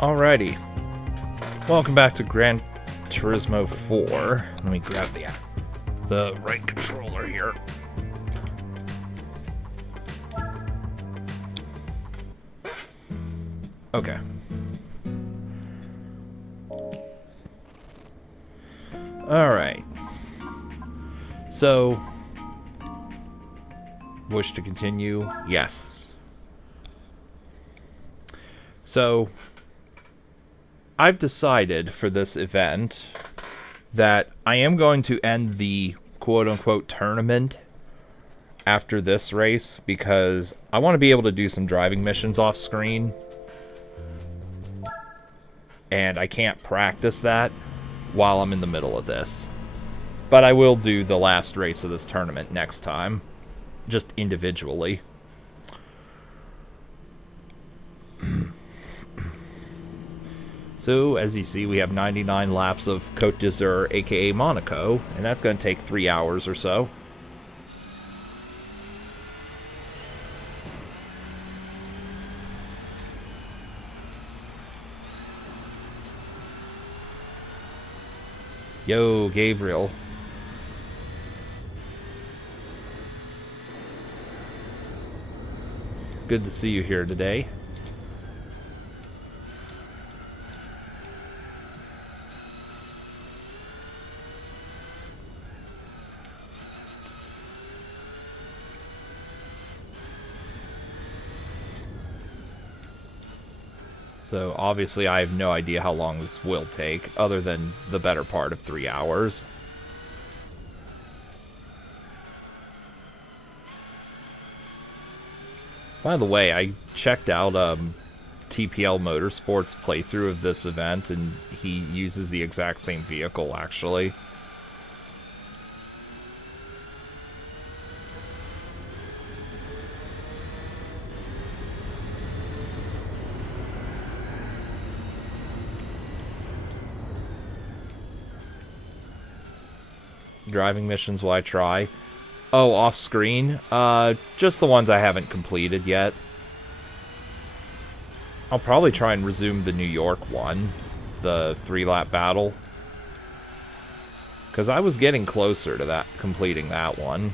Alrighty. Welcome back to Gran Turismo 4. Let me grab the right controller here. Okay. Alright. So, wish to continue? Yes. So, I've decided for this event that I am going to end the quote-unquote tournament after this race because I want to be able to do some driving missions off screen. And I can't practice that while I'm in the middle of this. But I will do the last race of this tournament next time, just individually. So, as you see, we have 99 laps of Côte d'Azur, aka Monaco, and that's going to take 3 hours or so. Yo, Gabriel. Good to see you here today. So, obviously, I have no idea how long this will take, other than the better part of 3 hours. By the way, I checked out TPL Motorsports playthrough of this event, and he uses the exact same vehicle, actually. Driving missions will I try? Oh, off screen? Just the ones I haven't completed yet. I'll probably try and resume the New York one. The 3-lap battle. Because I was getting closer to that, completing that one.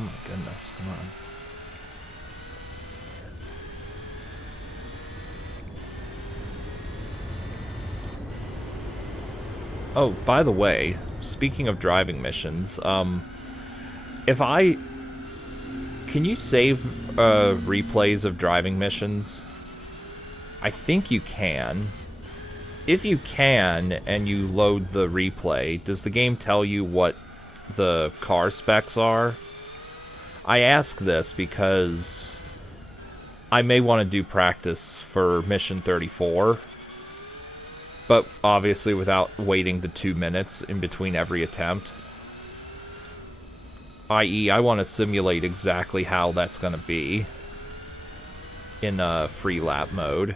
Oh my goodness, come on. Oh, by the way, speaking of driving missions, if I... Can you save replays of driving missions? I think you can. If you can, and you load the replay, does the game tell you what the car specs are? I ask this because I may want to do practice for Mission 34, but obviously without waiting the 2 minutes in between every attempt. I.e., I want to simulate exactly how that's going to be in a free lap mode.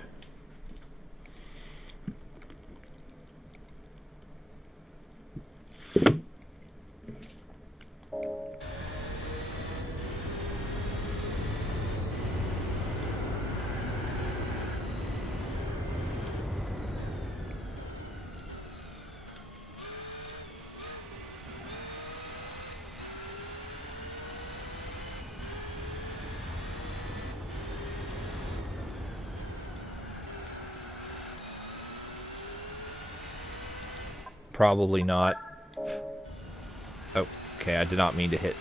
Probably not. Oh, okay, I did not mean to hit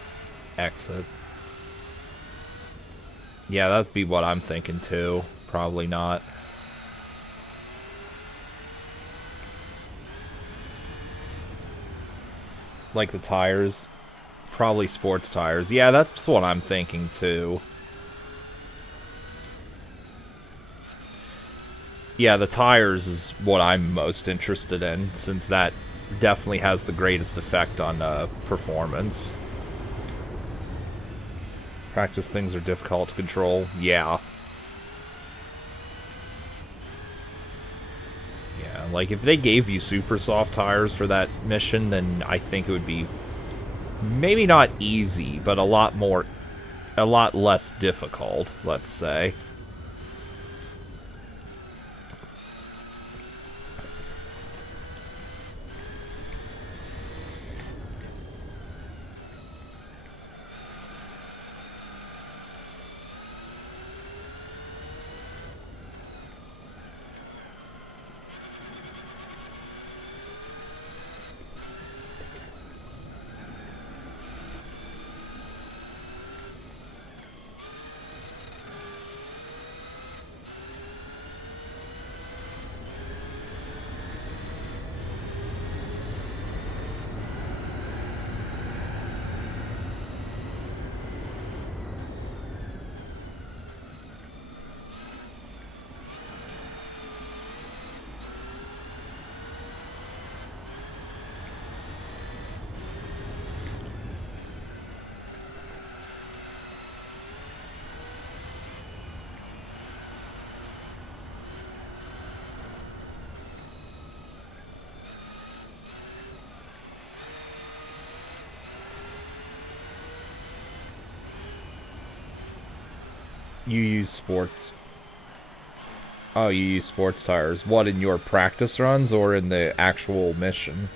exit. Yeah, that'd be what I'm thinking too. Probably not. Like the tires. Probably sports tires. Yeah, that's what I'm thinking too. Yeah, the tires is what I'm most interested in, since that definitely has the greatest effect on performance. Practice things are difficult to control. Yeah. Yeah, like if they gave you super soft tires for that mission, then I think it would be maybe not easy, but a lot less difficult, let's say. You use sports. Oh, you use sports tires. What, in your practice runs or in the actual mission?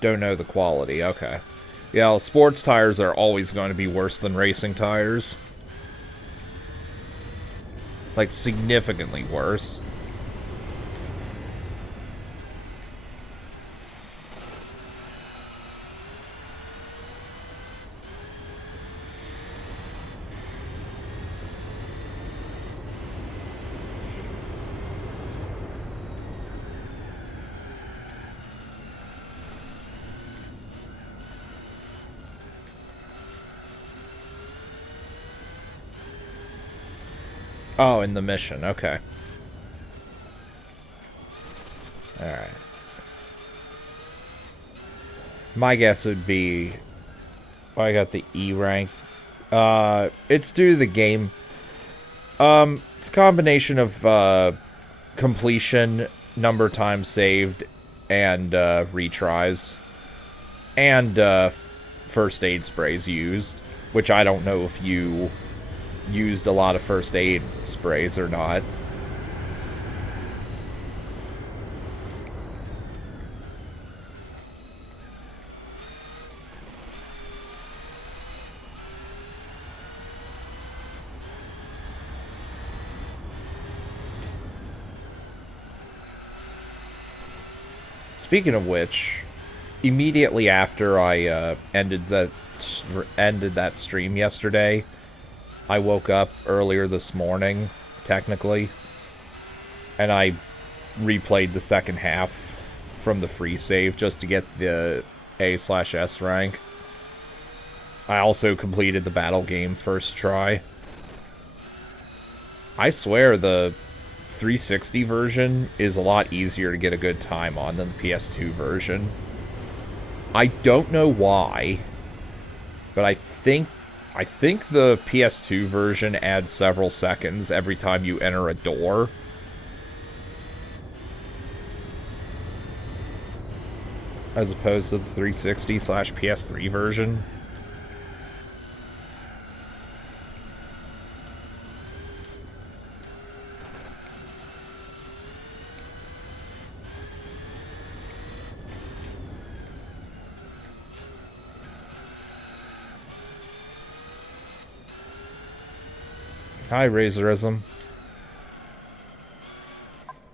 Don't know the quality. Okay. Yeah, well, sports tires are always going to be worse than racing tires. Like, significantly worse. Oh, in the mission. Okay. Alright. My guess would be... I got the E rank. It's due to the game. It's a combination of, completion, number of times saved, and, retries. And, first aid sprays used. Which I don't know if you used a lot of first aid sprays or not. Speaking of which, immediately after I ended that stream yesterday, I woke up earlier this morning, technically, and I replayed the second half from the free save just to get the A/S rank. I also completed the battle game first try. I swear the 360 version is a lot easier to get a good time on than the PS2 version. I don't know why, but I think the PS2 version adds several seconds every time you enter a door. As opposed to the 360/PS3 version. Hi, Razorism.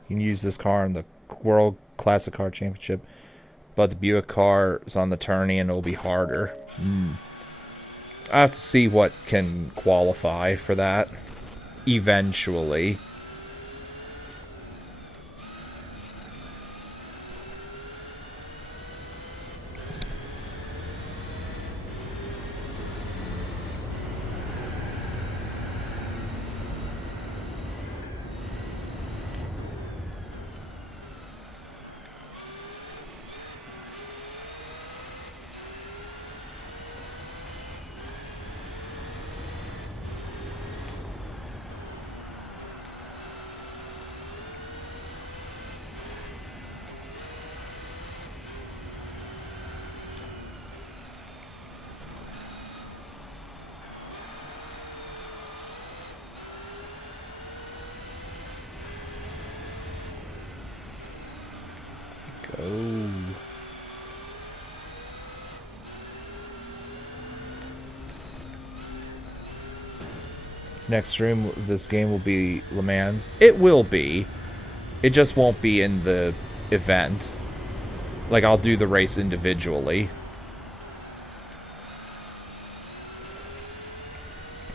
You can use this car in the World Classic Car Championship, but the Buick car is on the tourney and it'll be harder. I have to see what can qualify for that. Eventually. Next stream of this game will be Le Mans. It will be. It just won't be in the event. Like, I'll do the race individually.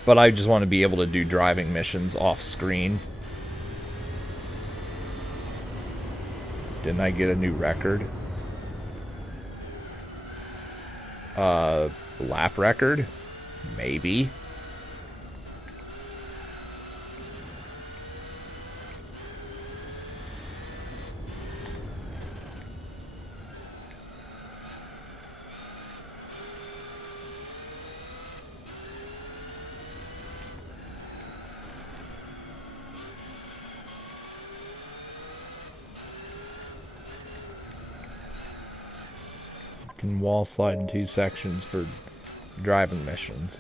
But I just want to be able to do driving missions off screen. Didn't I get a new record? Lap record? Maybe. Can wall slide in 2 sections for driving missions.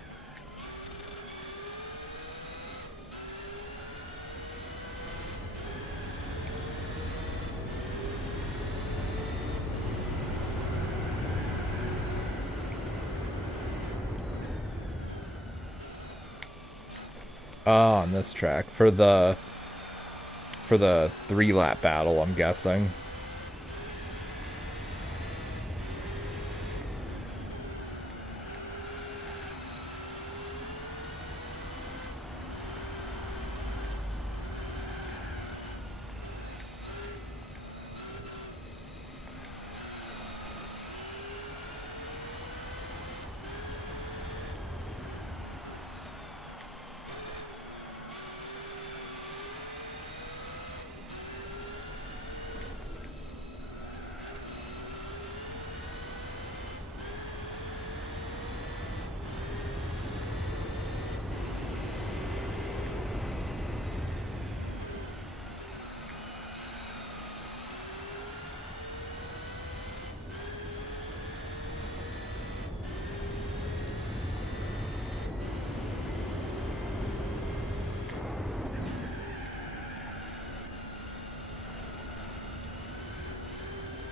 On this track for the 3-lap battle, I'm guessing.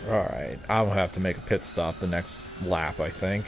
Alright, I'll have to make a pit stop the next lap, I think.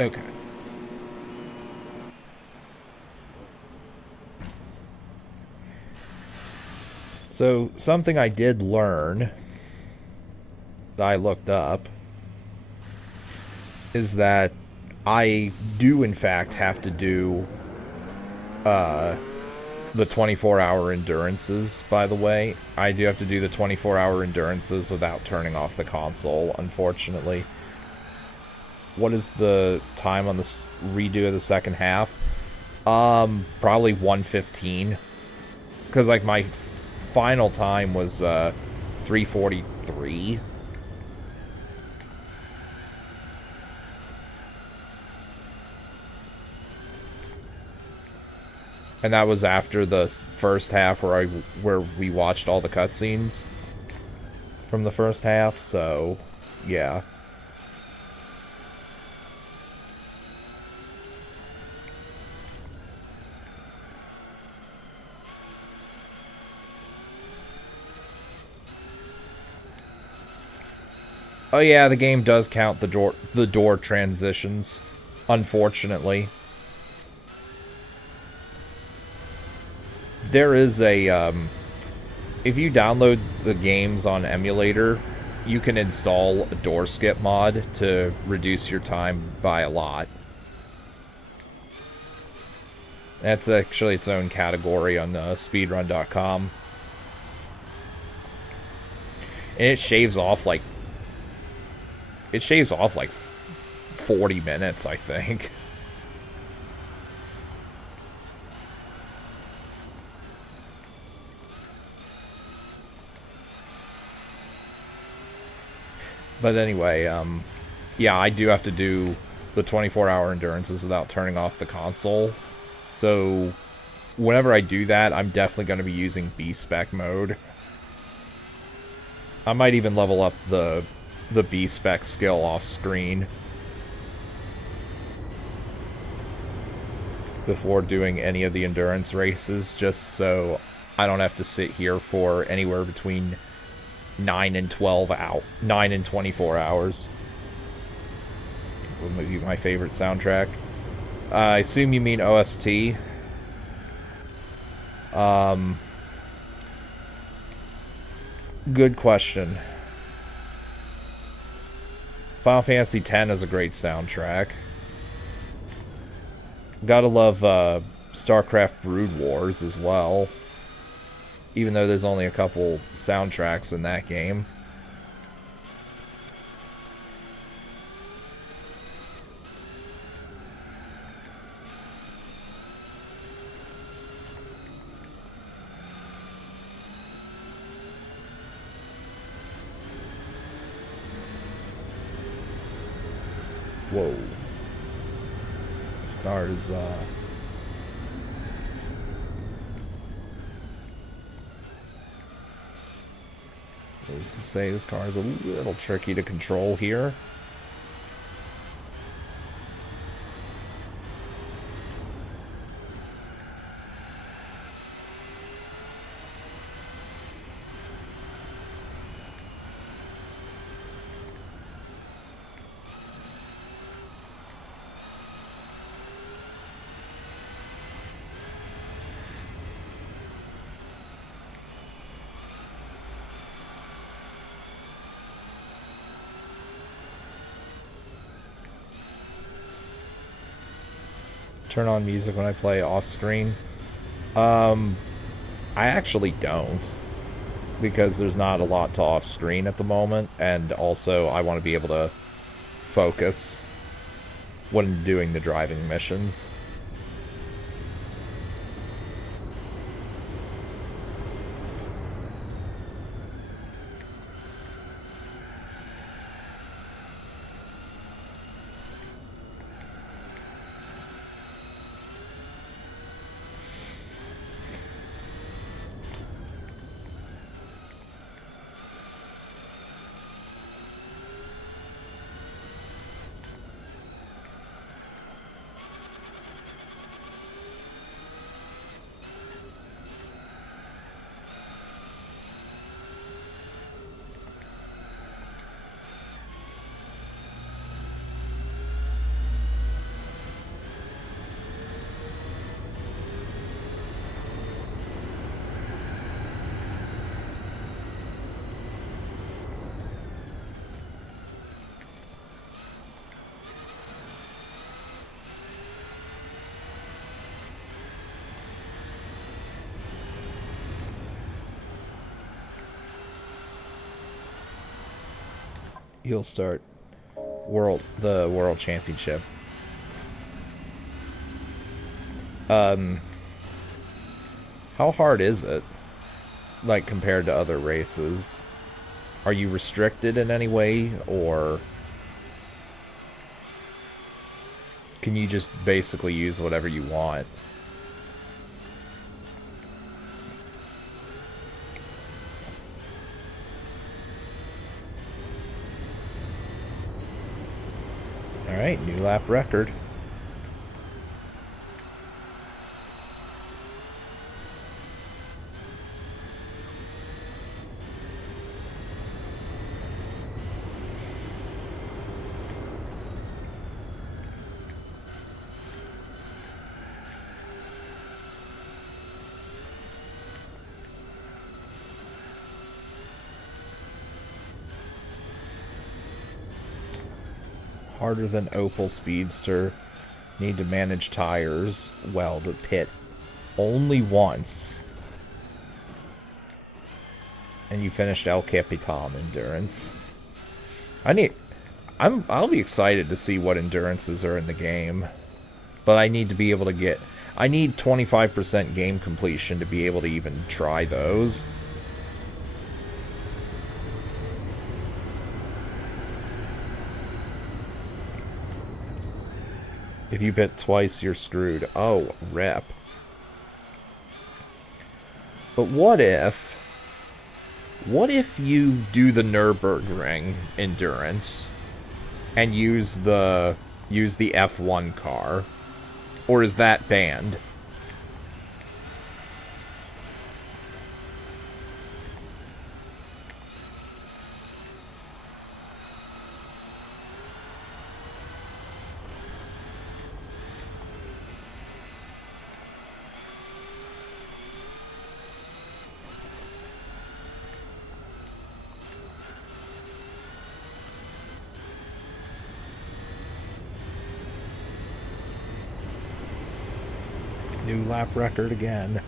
Okay. So, something I did learn that I looked up is that I do, in fact, have to do the 24-hour endurances, by the way. I do have to do the 24-hour endurances without turning off the console, unfortunately. What is the time on the redo of the second half? Probably 1:15. Because, like, my final time was 3:43. And that was after the first half where we watched all the cutscenes from the first half, so yeah. Oh yeah, the game does count the door transitions, unfortunately. There is a if you download the games on emulator, you can install a door skip mod to reduce your time by a lot. That's actually its own category on speedrun.com. And it shaves off like 40 minutes, I think. But anyway, yeah, I do have to do the 24-hour endurances without turning off the console. So whenever I do that, I'm definitely going to be using B-Spec mode. I might even level up the B-Spec skill off screen before doing any of the endurance races, just so I don't have to sit here for anywhere between 9 and 24 hours. Would be my favorite soundtrack. I assume you mean OST. Good question. Final Fantasy X is a great soundtrack. Gotta love StarCraft Brood Wars as well. Even though there's only a couple soundtracks in that game. Whoa. This car is, Let's say this car is a little tricky to control here. Turn on music when I play off screen. I actually don't, because there's not a lot to off screen at the moment, and also I want to be able to focus when doing the driving missions. You'll start the world championship. How hard is it? Like, compared to other races? Are you restricted in any way, or can you just basically use whatever you want? Alright, new lap record. Harder than Opel Speedster. Need to manage tires. Well, the pit only once. And you finished El Capitan Endurance. I'll be excited to see what endurances are in the game. But I need to be able to get... I need 25% game completion to be able to even try those. If you pit twice, you're screwed. Oh, rep. But what if you do the Nürburgring endurance and use the F1 car? Or is that banned? New lap record again.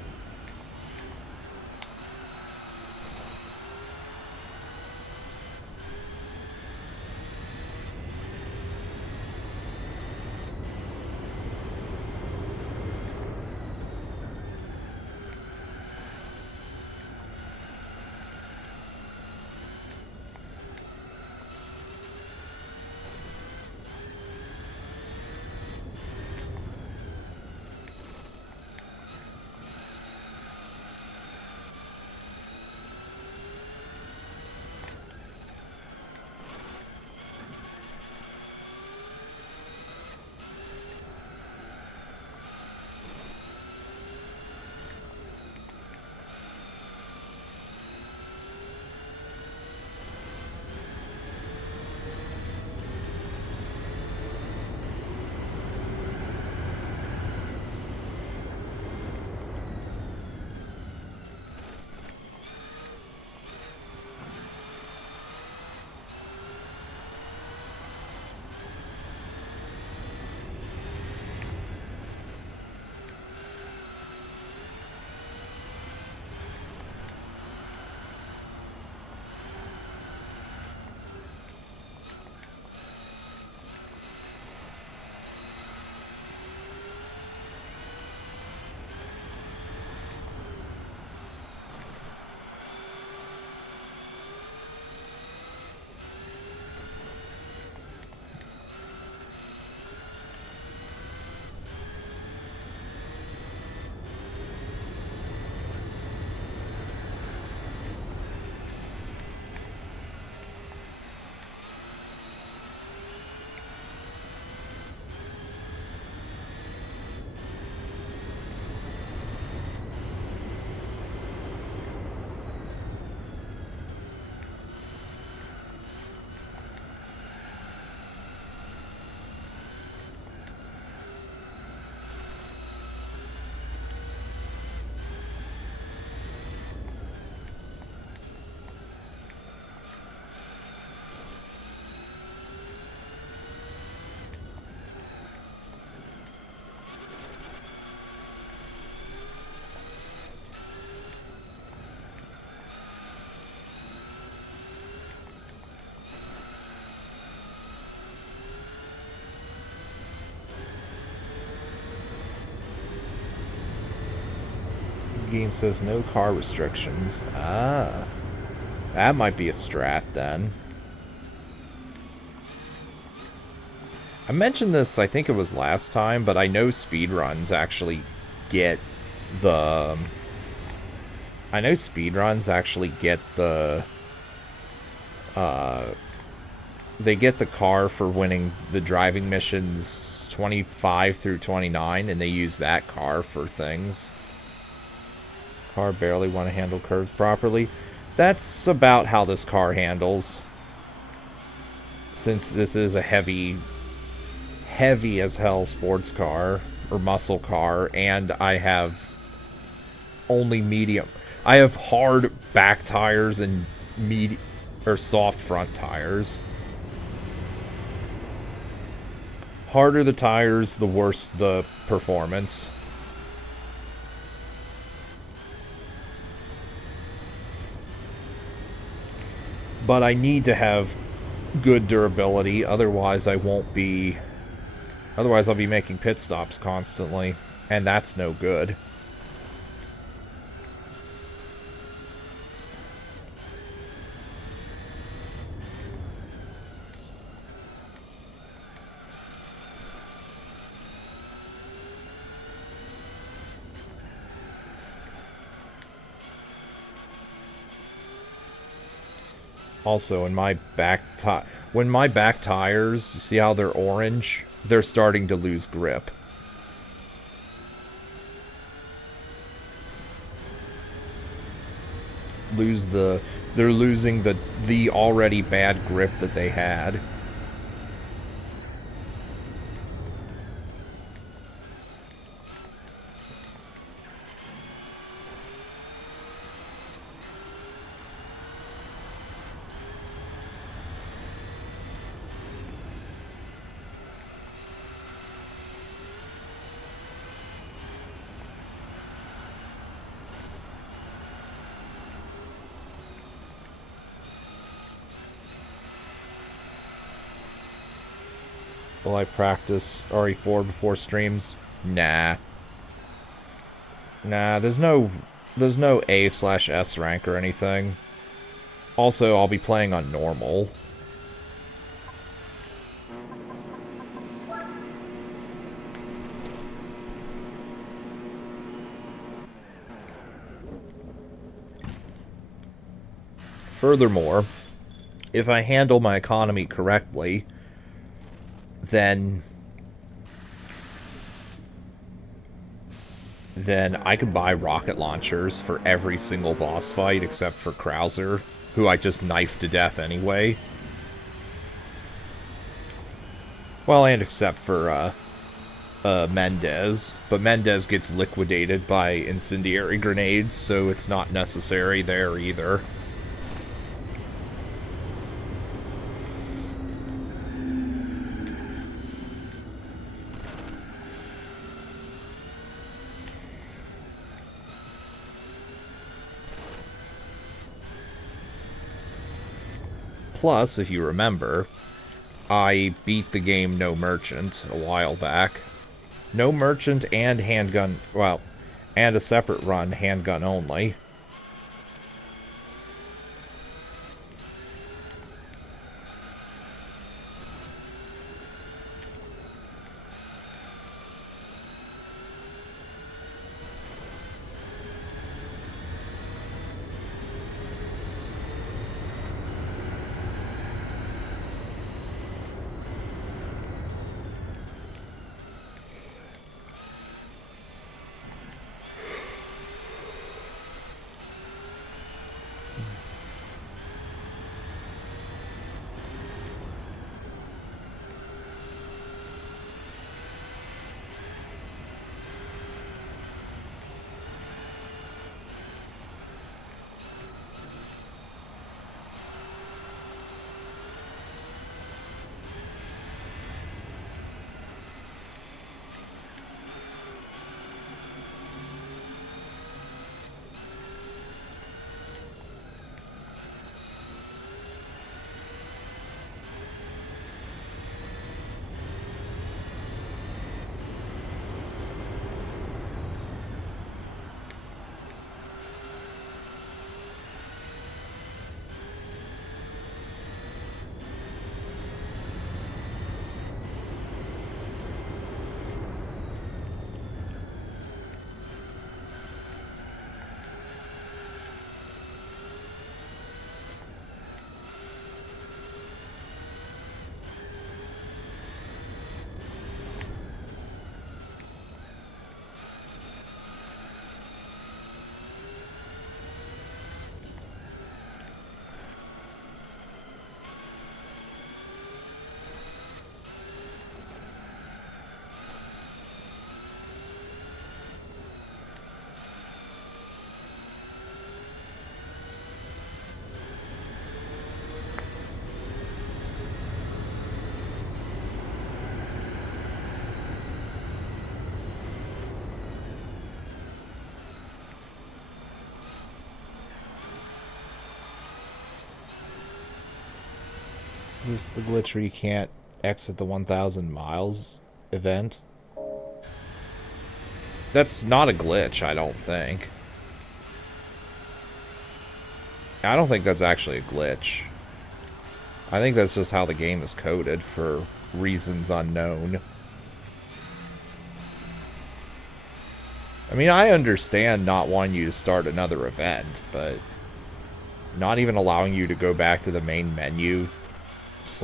Game says no car restrictions. Ah. That might be a strat then. I mentioned this, I think it was last time, but I know speedruns actually get the... I know speedruns actually get the... they get the car for winning the driving missions 25 through 29, and they use that car for things. Car barely want to handle curves properly. That's about how this car handles. Since this is a heavy as hell sports car, or muscle car, and I have only medium. I have hard back tires and soft front tires. Harder the tires, the worse the performance. But I need to have good durability, otherwise I won't be... Otherwise I'll be making pit stops constantly, and that's no good. Also, in my when my back tires, you see how they're orange? They're starting to lose grip. They're losing the already bad grip that they had. Will I practice RE4 before streams? Nah. Nah, there's no A/S rank or anything. Also, I'll be playing on normal. Furthermore, if I handle my economy correctly, then I can buy rocket launchers for every single boss fight except for Krauser, who I just knifed to death anyway. Well, and except for Mendez, but Mendez gets liquidated by incendiary grenades, so it's not necessary there either. Plus, if you remember, I beat the game No Merchant a while back. No Merchant and handgun, well, and a separate run, handgun only. Is this the glitch where you can't exit the 1,000 miles event? That's not a glitch, I don't think. I don't think that's actually a glitch. I think that's just how the game is coded for reasons unknown. I mean, I understand not wanting you to start another event, but not even allowing you to go back to the main menu /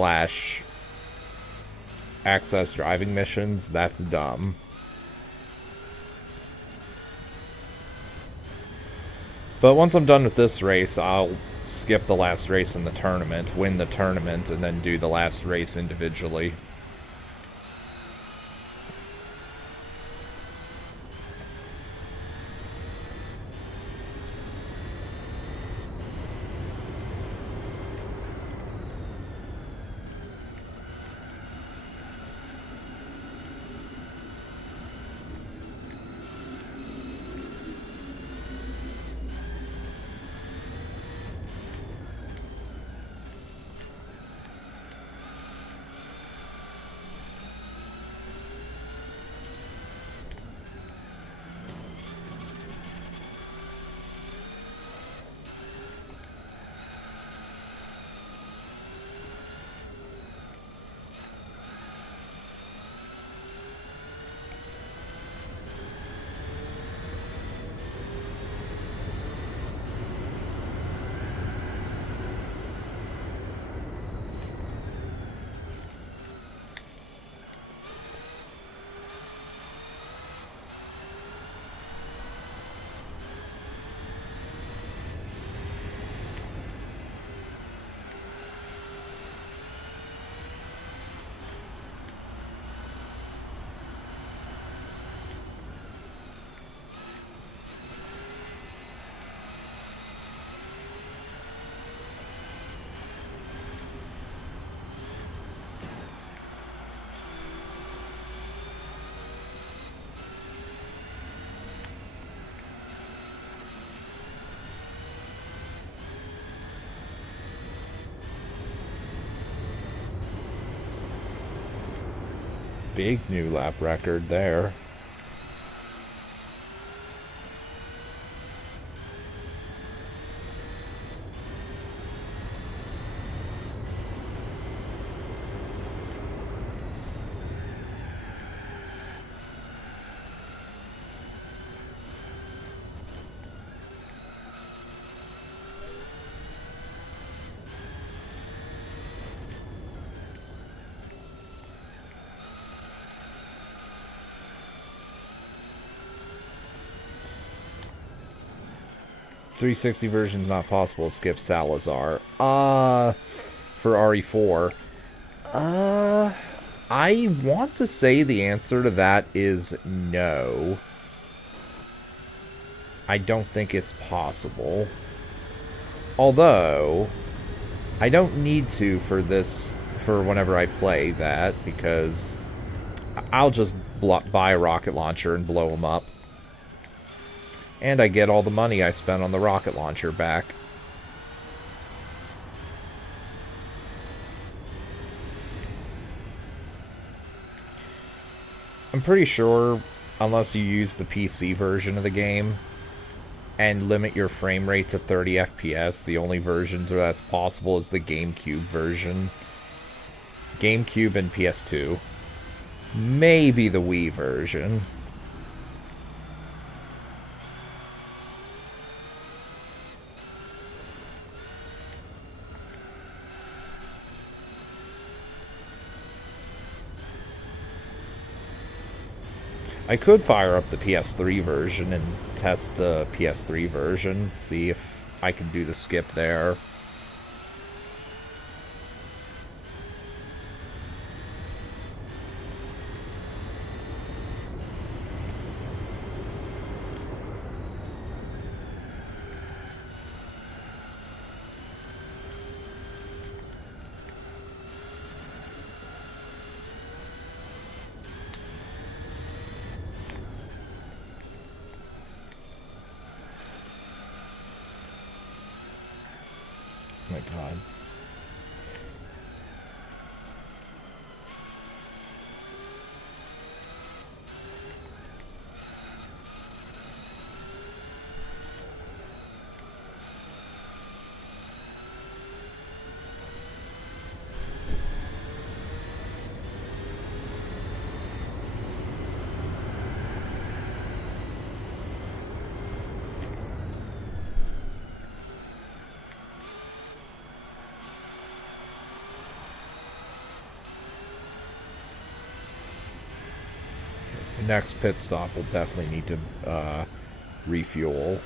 access driving missions, that's dumb. But once I'm done with this race, I'll skip the last race in the tournament, win the tournament, and then do the last race individually. Big new lap record there. .360 version is not possible. Skip Salazar. For RE4. I want to say the answer to that is no. I don't think it's possible. Although, I don't need to for this, for whenever I play that, because I'll just buy a rocket launcher and blow them up. And I get all the money I spent on the rocket launcher back. I'm pretty sure, unless you use the PC version of the game and limit your frame rate to 30 FPS, the only versions where that's possible is the GameCube version. GameCube and PS2. Maybe the Wii version. I could fire up the PS3 version and test the PS3 version, see if I can do the skip there. Oh my god. Next pit stop will definitely need to refuel.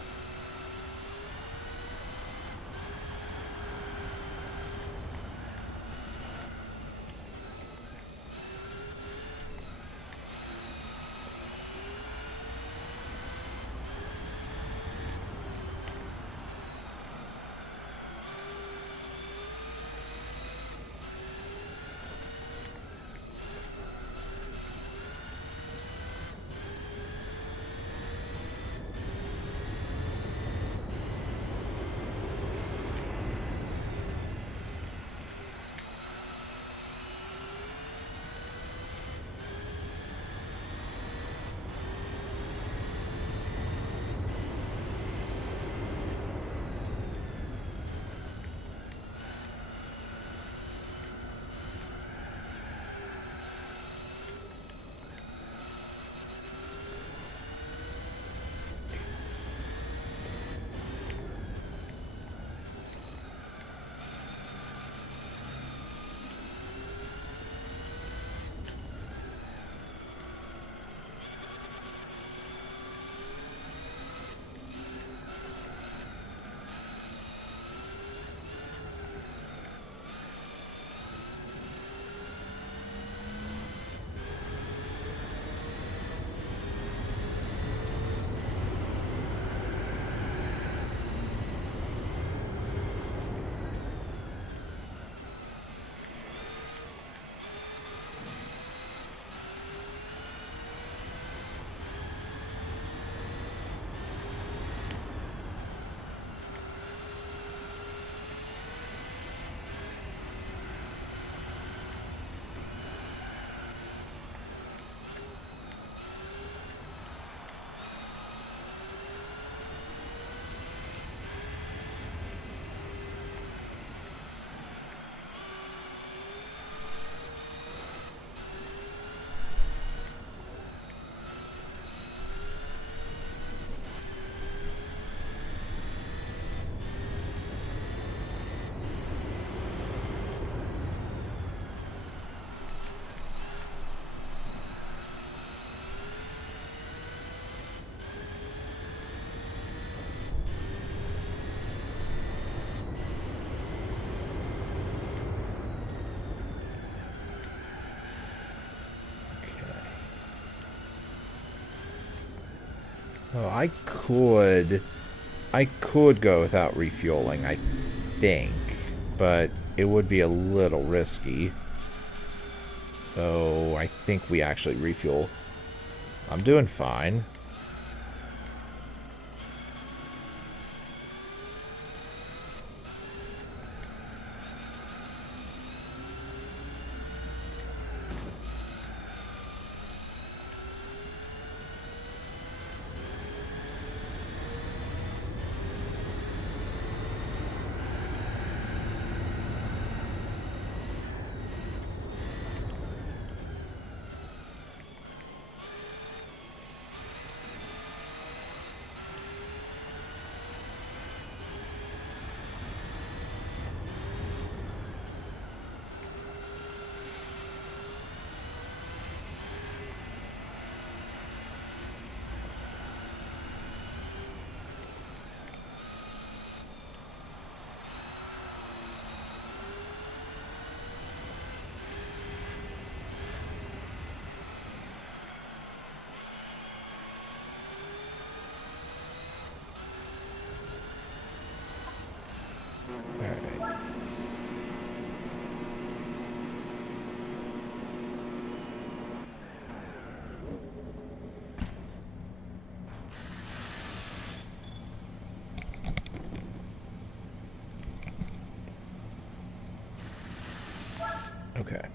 Oh, I could go without refueling, I think, but it would be a little risky. So I think we actually refuel. I'm doing fine. Alright. Okay.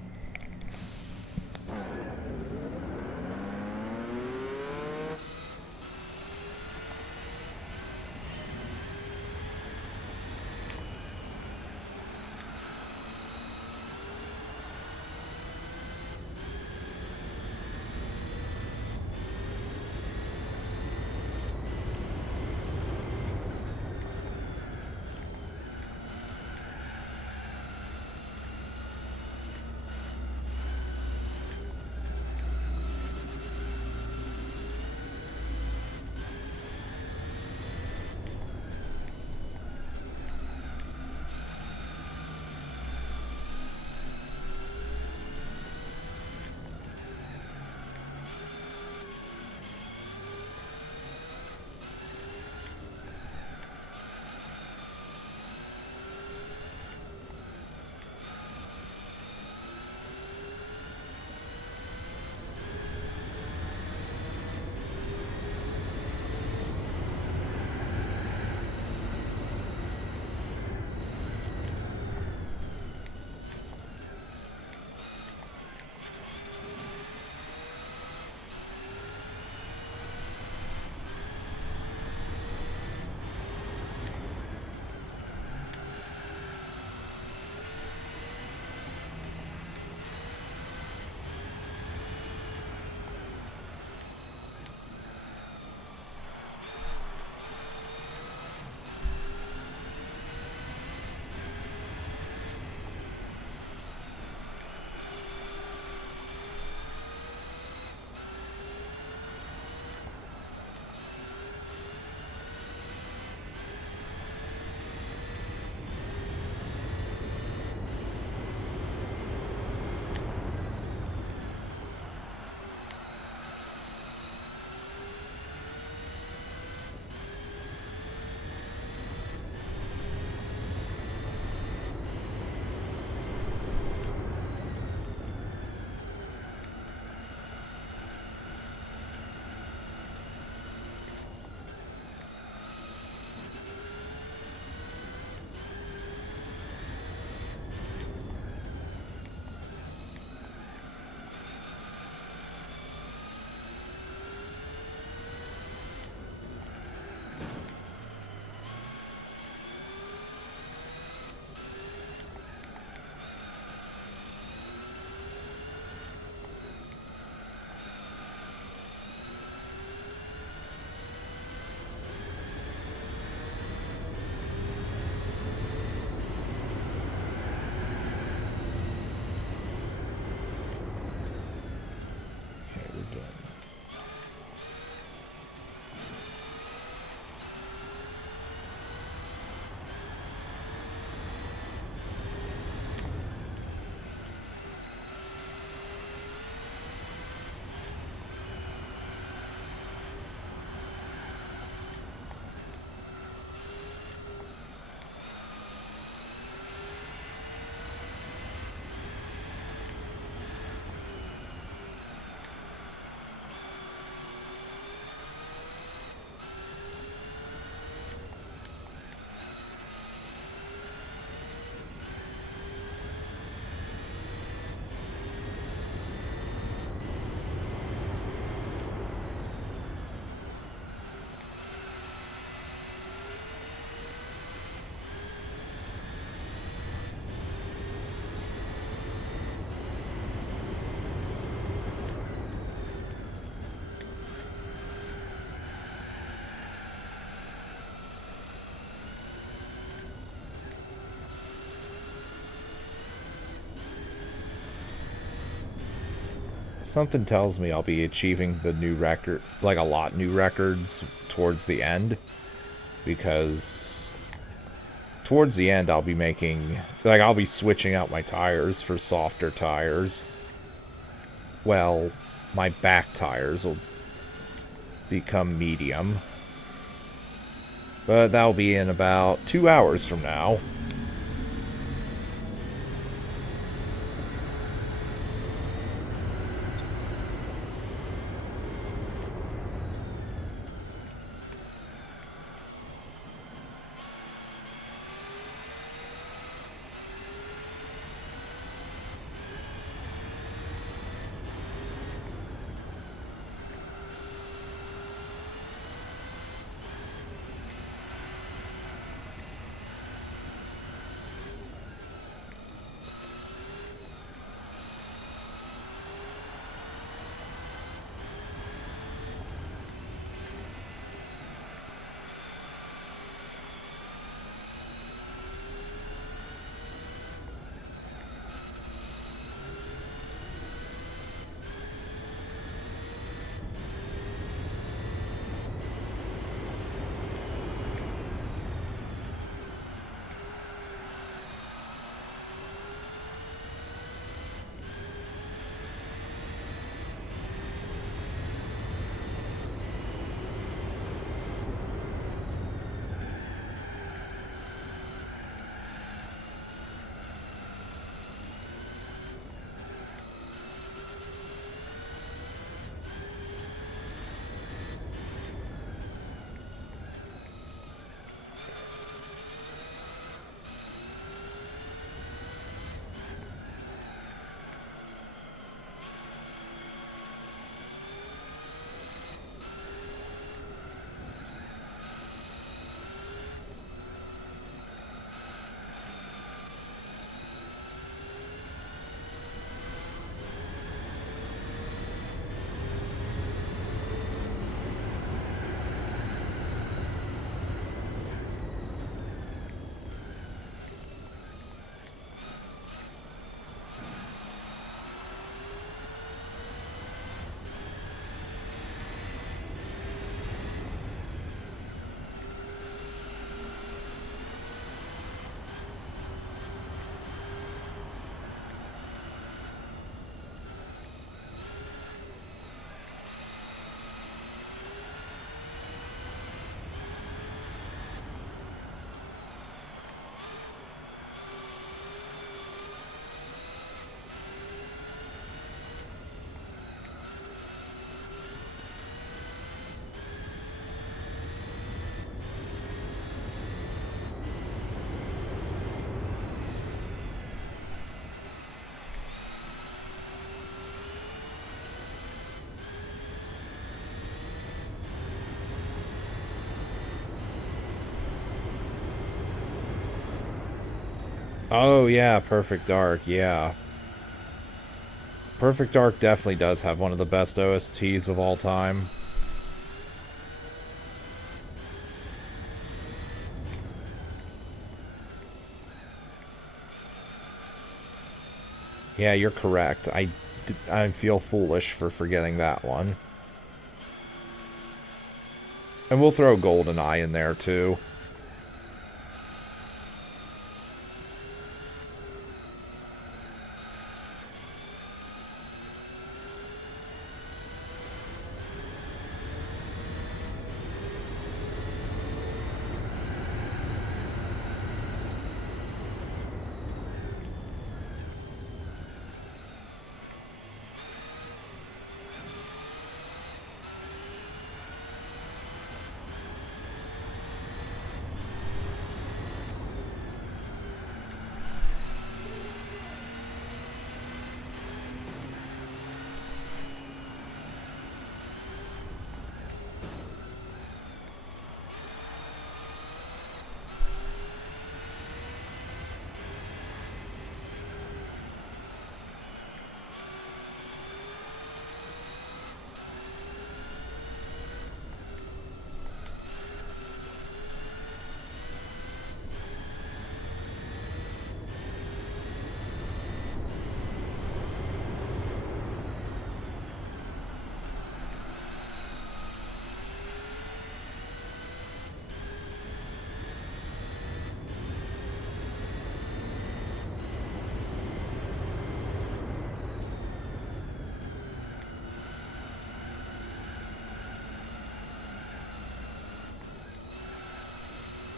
Something tells me I'll be achieving the new record, like a lot new records towards the end, because towards the end I'll be making, like I'll be switching out my tires for softer tires. Well, my back tires will become medium. But that'll be in about 2 hours from now. Oh yeah, Perfect Dark, yeah. Perfect Dark definitely does have one of the best OSTs of all time. Yeah, you're correct. I feel foolish for forgetting that one. And we'll throw GoldenEye in there too.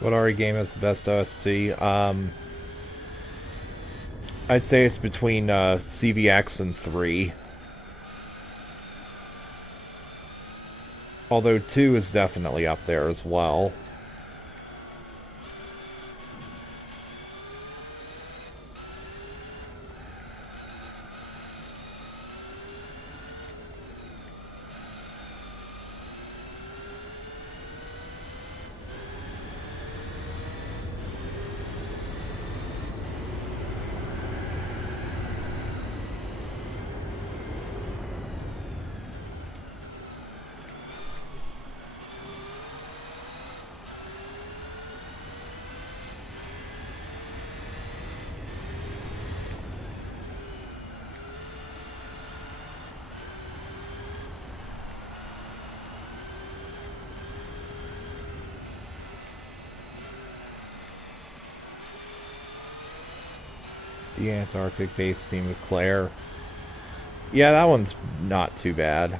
What RE game has the best OST? I'd say it's between CVX and 3. Although 2 is definitely up there as well. The Antarctic base theme with Claire. Yeah, that one's not too bad.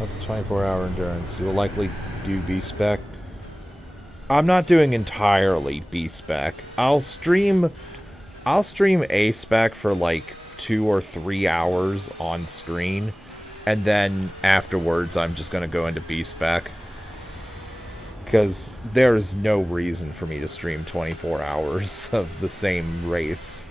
That's a 24-hour endurance. You will likely do B-Spec. I'm not doing entirely B-Spec. I'll stream A-Spec for like 2 or 3 hours on screen, and then afterwards I'm just going to go into B-Spec. Because there's no reason for me to stream 24 hours of the same race.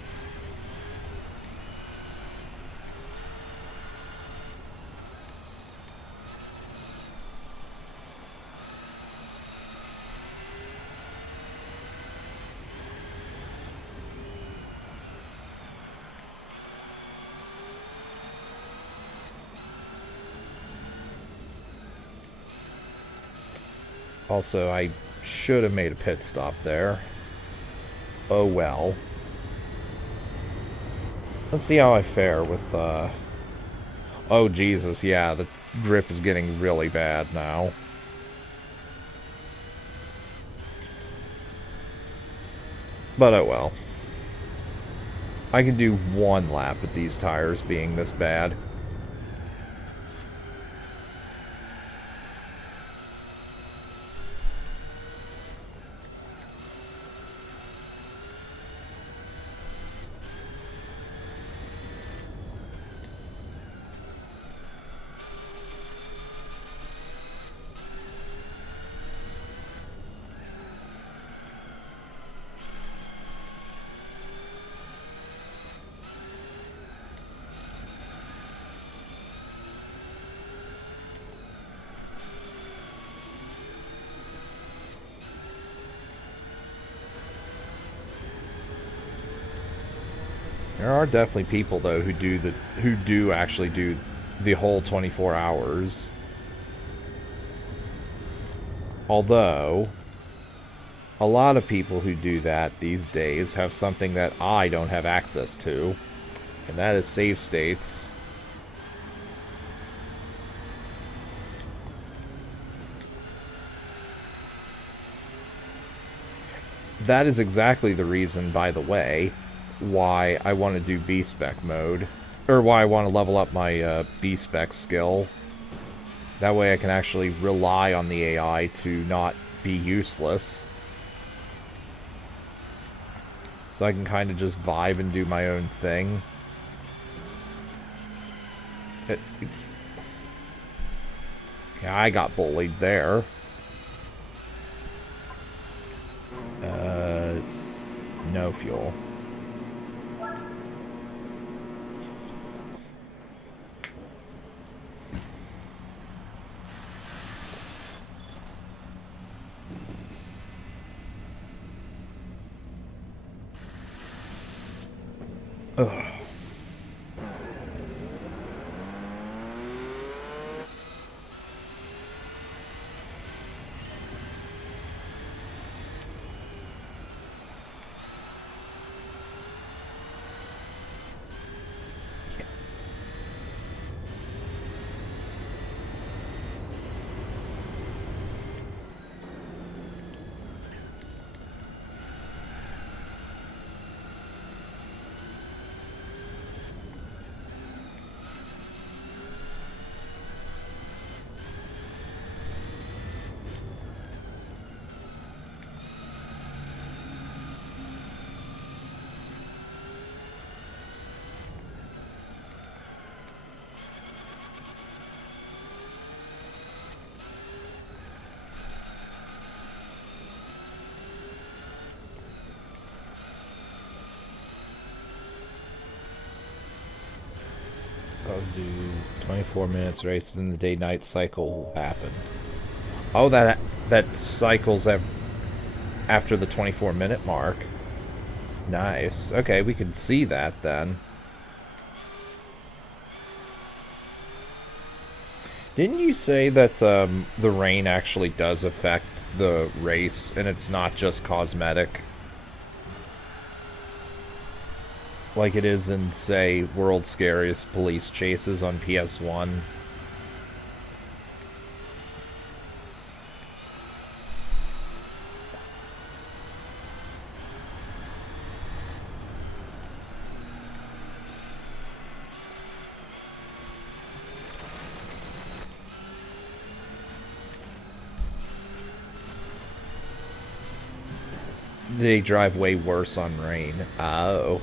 Also, I should have made a pit stop there. Oh well. Let's see how I fare with, Oh, Jesus, yeah, the grip is getting really bad now. But oh well. I can do 1 lap with these tires being this bad. There are definitely people though who do actually do the whole 24 hours. Although a lot of people who do that these days have something that I don't have access to, and that is save states. That is exactly the reason, by the way, why I want to do B-Spec mode. Or why I want to level up my B-Spec skill. That way I can actually rely on the AI to not be useless. So I can kind of just vibe and do my own thing. Yeah, I got bullied there. No fuel. Ugh. I'll do 24 minutes race, and the day-night cycle will happen. Oh, that cycles after the 24-minute mark. Nice. Okay, we can see that then. Didn't you say that the rain actually does affect the race, and it's not just cosmetic? Like it is in, say, World's Scariest Police Chases on PS1. They drive way worse on rain. Oh.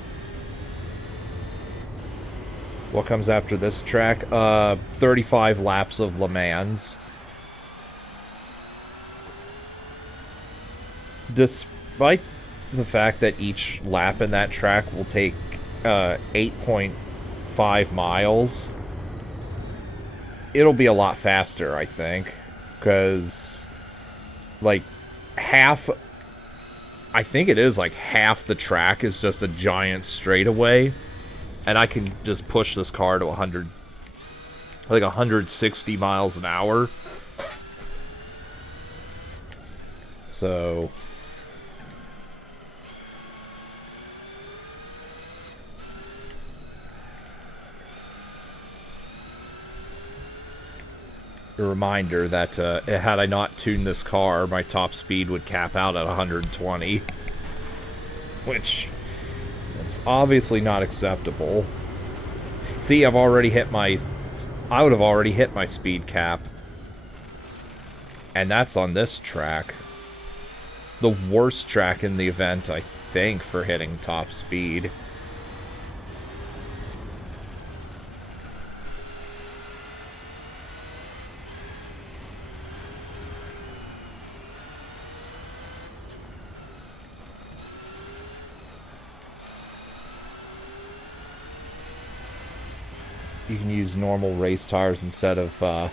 What comes after this track? 35 laps of Le Mans. Despite the fact that each lap in that track will take 8.5 miles, it'll be a lot faster, I think. Because, like, I think it is like half the track is just a giant straightaway. And I can just push this car to 160 miles an hour. So a reminder that had I not tuned this car, my top speed would cap out at 120. Which... it's obviously not acceptable. See, I would have already hit my speed cap. And that's on this track. The worst track in the event, I think, for hitting top speed. You can use normal race tires instead of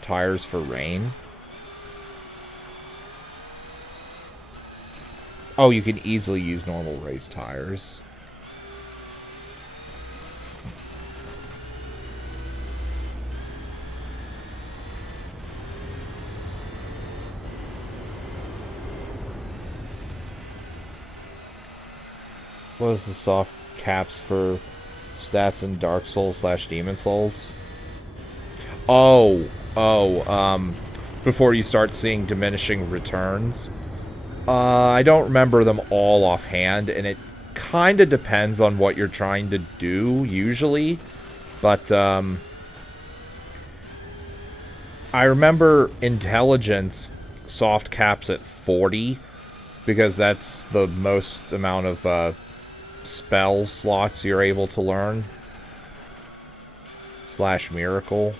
tires for rain. Oh, you can easily use normal race tires. What is the soft caps for stats in Dark Souls / Demon Souls? Before you start seeing diminishing returns. I don't remember them all offhand, and it kind of depends on what you're trying to do, usually. But, I remember intelligence soft caps at 40, because that's the most amount of spell slots you're able to learn. / miracle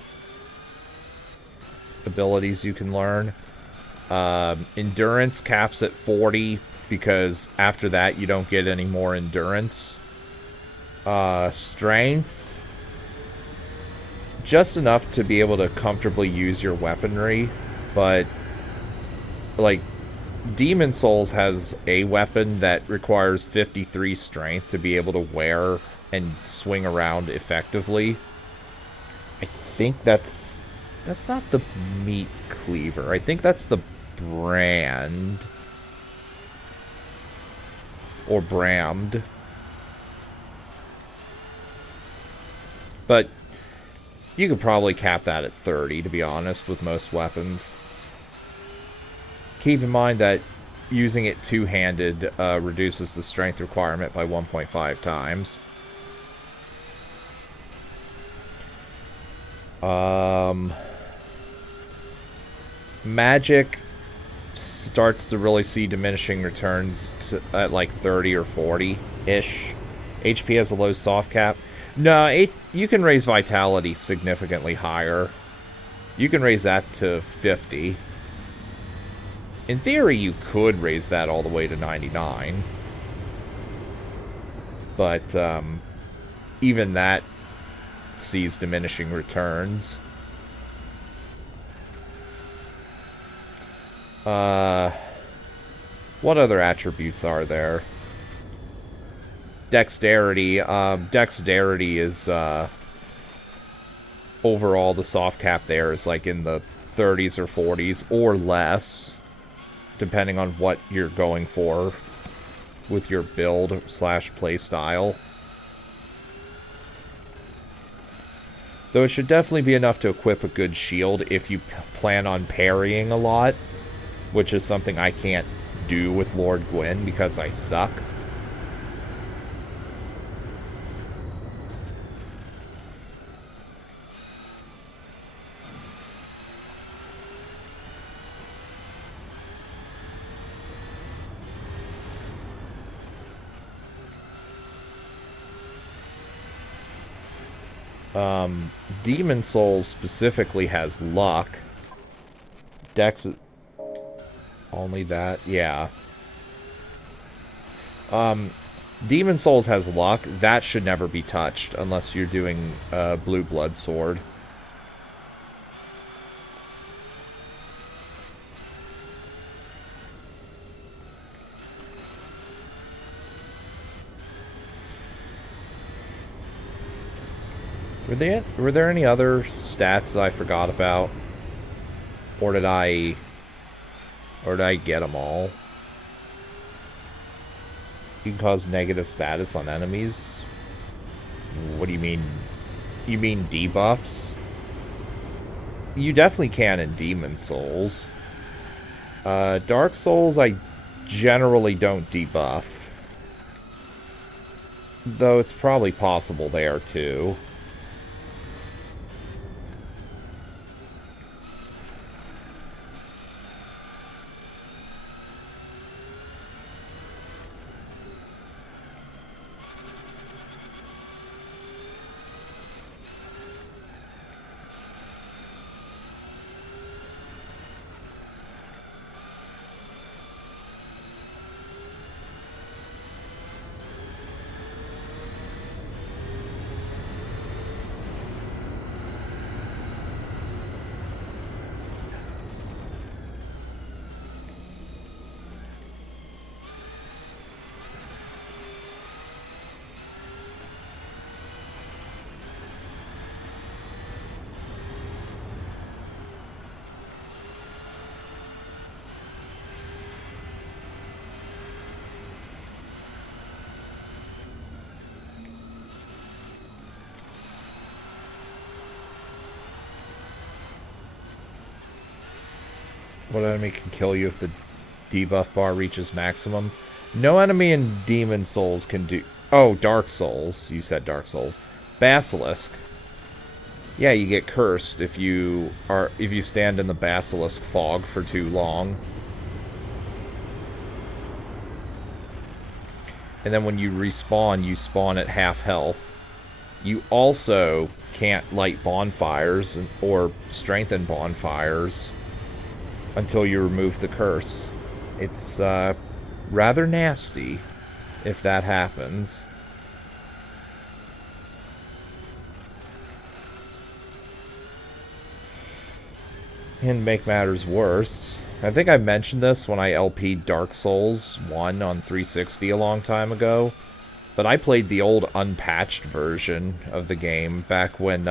abilities you can learn. Endurance caps at 40, because after that you don't get any more endurance. Strength, just enough to be able to comfortably use your weaponry, but like Demon Souls has a weapon that requires 53 strength to be able to wear and swing around effectively. I think that's not the meat cleaver. I think that's the brand. Or brammed. But you could probably cap that at 30, to be honest, with most weapons. Keep in mind that using it two-handed reduces the strength requirement by 1.5 times. Magic starts to really see diminishing returns at like 30 or 40-ish. HP has a low soft cap. No, you can raise Vitality significantly higher. You can raise that to 50. In theory, you could raise that all the way to 99. But even that sees diminishing returns. What other attributes are there? Dexterity. Dexterity is overall the soft cap there is like in the 30s or 40s or less, depending on what you're going for with your build / play style. Though it should definitely be enough to equip a good shield if you plan on parrying a lot, which is something I can't do with Lord Gwyn because I suck. Demon Souls specifically has luck. Dex only that, yeah. Demon Souls has luck. That should never be touched unless you're doing Blue Blood Sword. Were there any other stats I forgot about? Or did I get them all? You can cause negative status on enemies? What do you mean? You mean debuffs? You definitely can in Demon Souls. Dark Souls, I generally don't debuff. Though it's probably possible there, too. What enemy can kill you if the debuff bar reaches maximum? No enemy in Demon Souls can do... Oh, Dark Souls. You said Dark Souls. Basilisk. Yeah, you get cursed if you stand in the Basilisk fog for too long. and then when you respawn, you spawn at half health. You also can't light bonfires or strengthen bonfires until you remove the curse. It's rather nasty if that happens. And to make matters worse, I think I mentioned this when I LP'd Dark Souls 1 on 360 a long time ago, but I played the old unpatched version of the game back when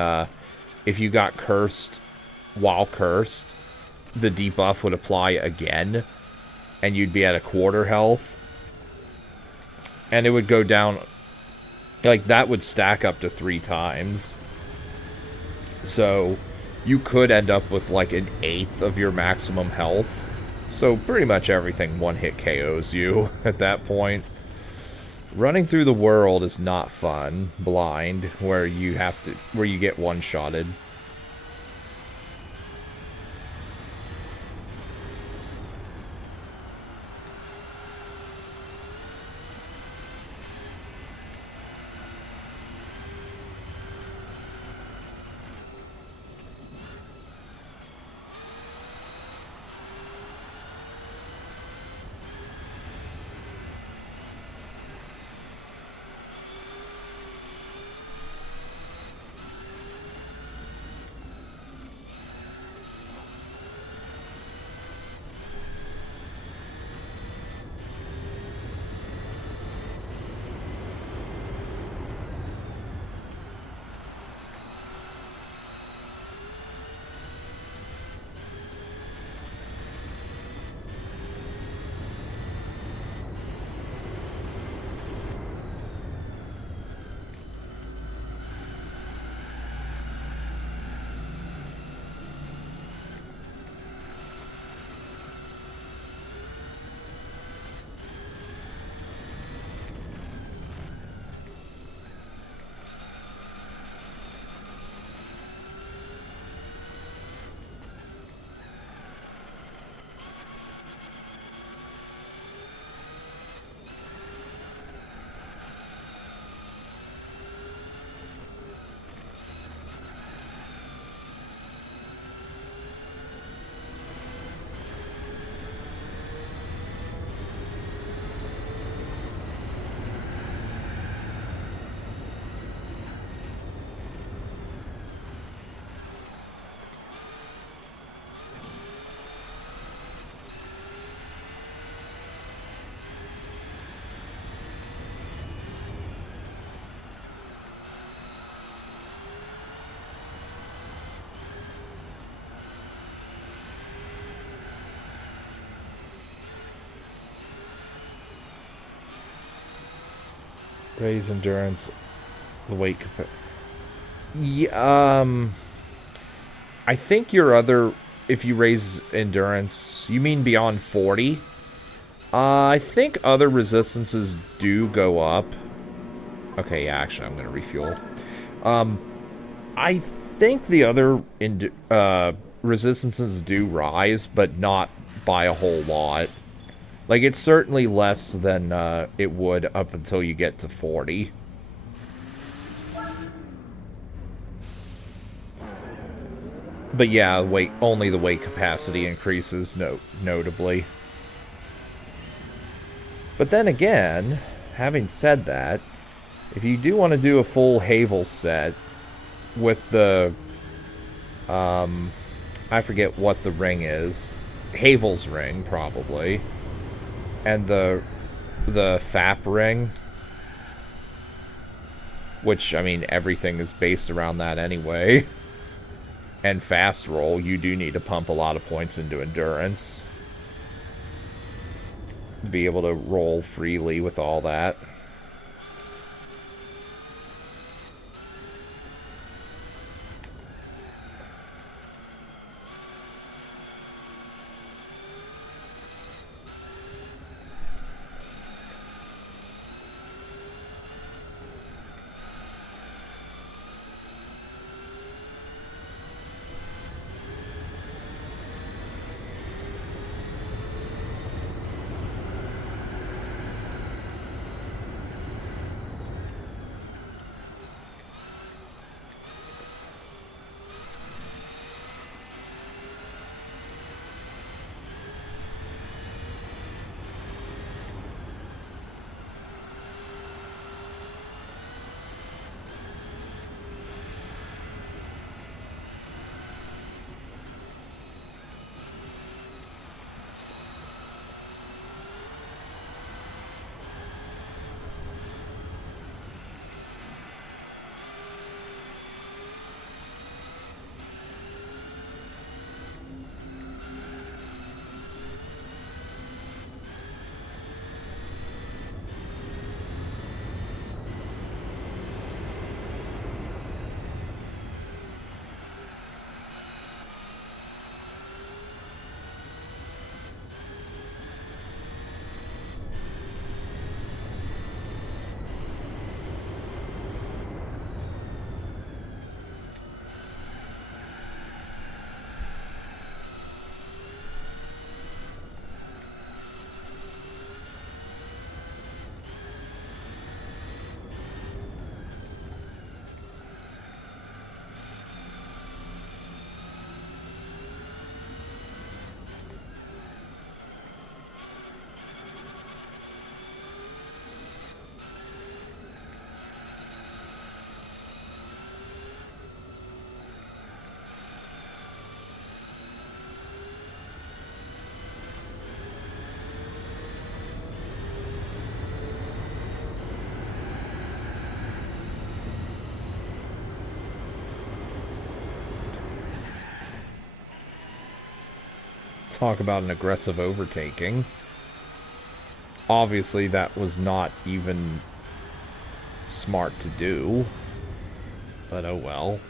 if you got cursed while cursed, the debuff would apply again, and you'd be at a quarter health. And it would go down, like, that would stack up to 3 times. So you could end up with, like, an eighth of your maximum health. So pretty much everything one-hit KOs you at that point. Running through the world is not fun, blind, where you get one-shotted. Raise endurance, the weight capacity. Yeah, I think your other, if you raise endurance, you mean beyond 40? I think other resistances do go up. Okay, yeah, actually, I'm going to refuel. I think the other resistances do rise, but not by a whole lot. Like, it's certainly less than it would up until you get to 40. But yeah, only the weight capacity increases notably. But then again, having said that, if you do want to do a full Havel set with the, I forget what the ring is, Havel's ring, probably, and the FAP ring, which, I mean, everything is based around that anyway, and fast roll, you do need to pump a lot of points into endurance to be able to roll freely with all that. Talk about an aggressive overtaking. Obviously, that was not even smart to do. But oh well.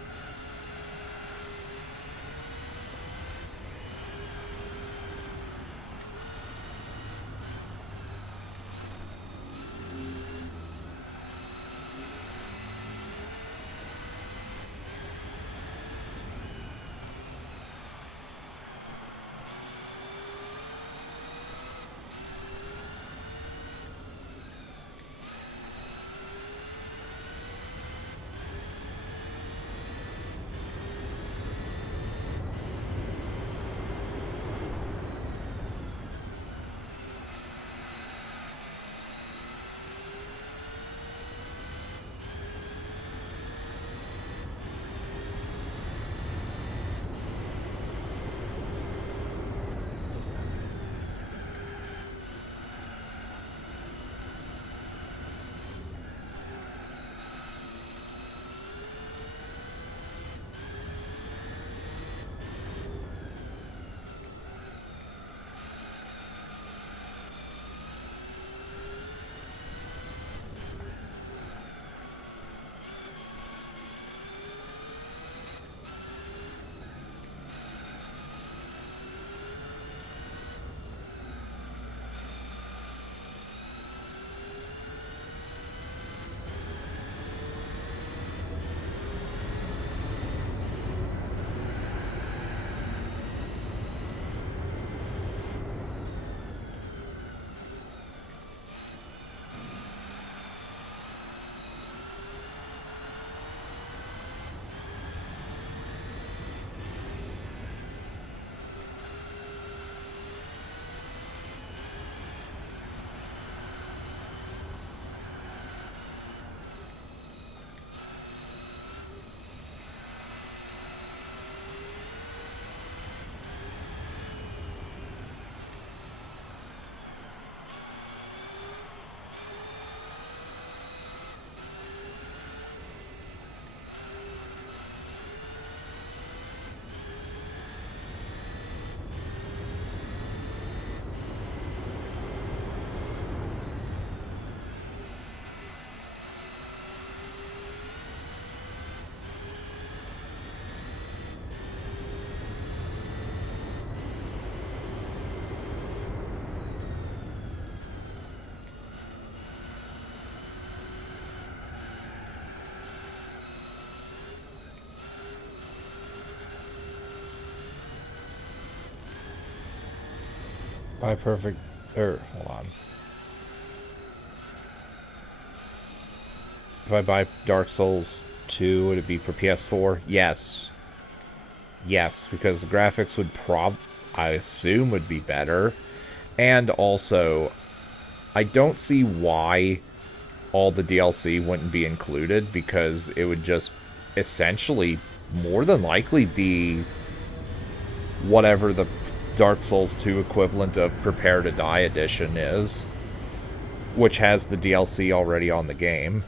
By perfect... hold on. If I buy Dark Souls 2, would it be for PS4? Yes. Yes, because the graphics would I assume would be better. And also, I don't see why all the DLC wouldn't be included, because it would just essentially more than likely be whatever the Dark Souls 2 equivalent of Prepare to Die edition is, which has the DLC already on the game.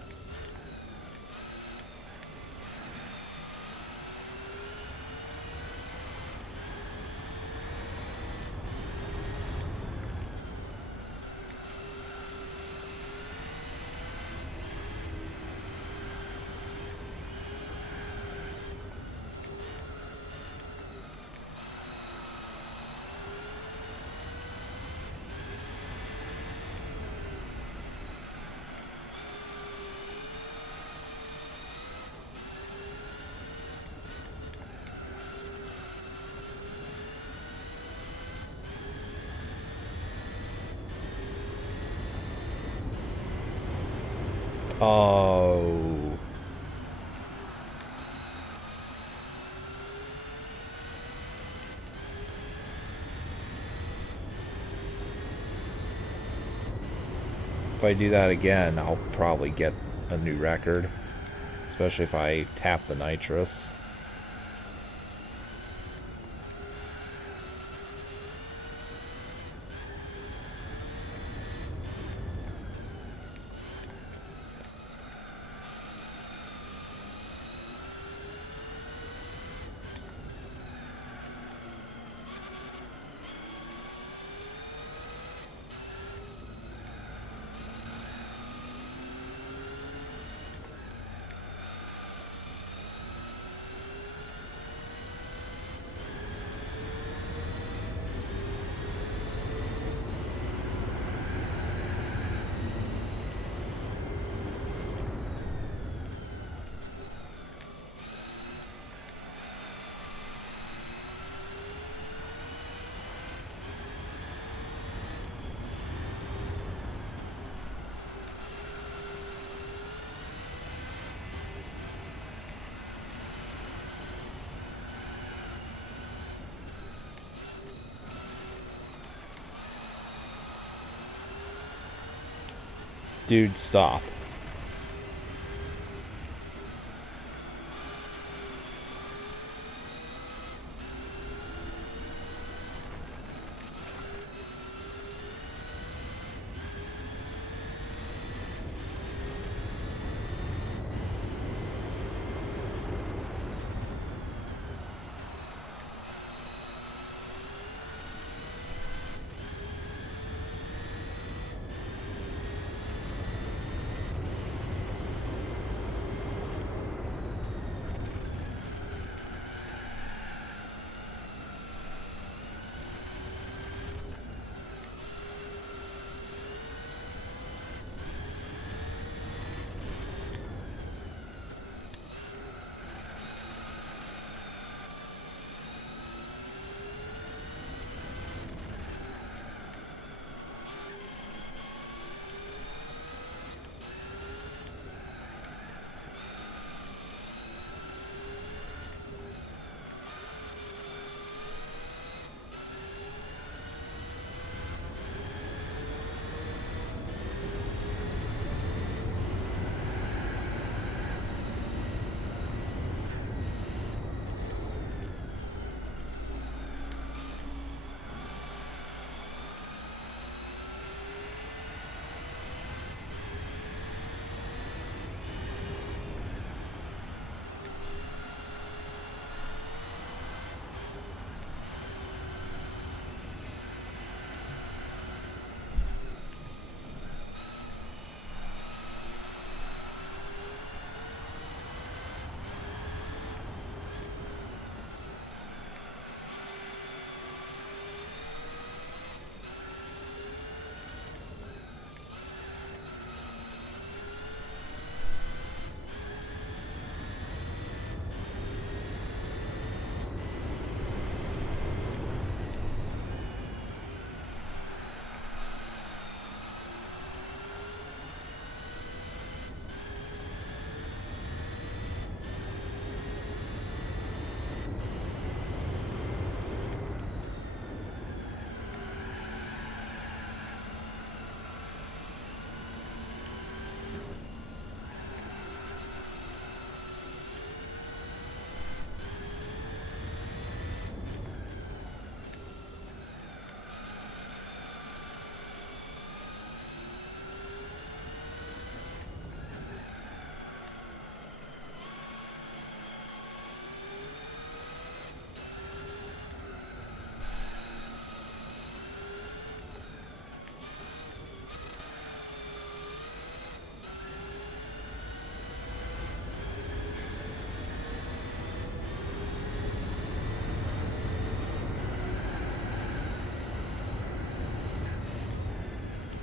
Oh. If I do that again, I'll probably get a new record. Especially if I tap the nitrous. Dude, stop.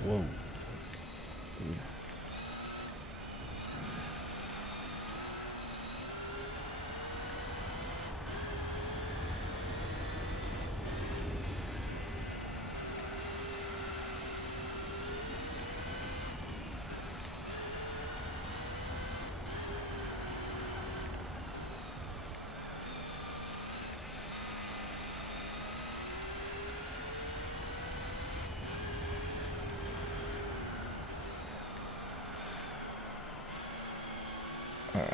Whoa. Alright.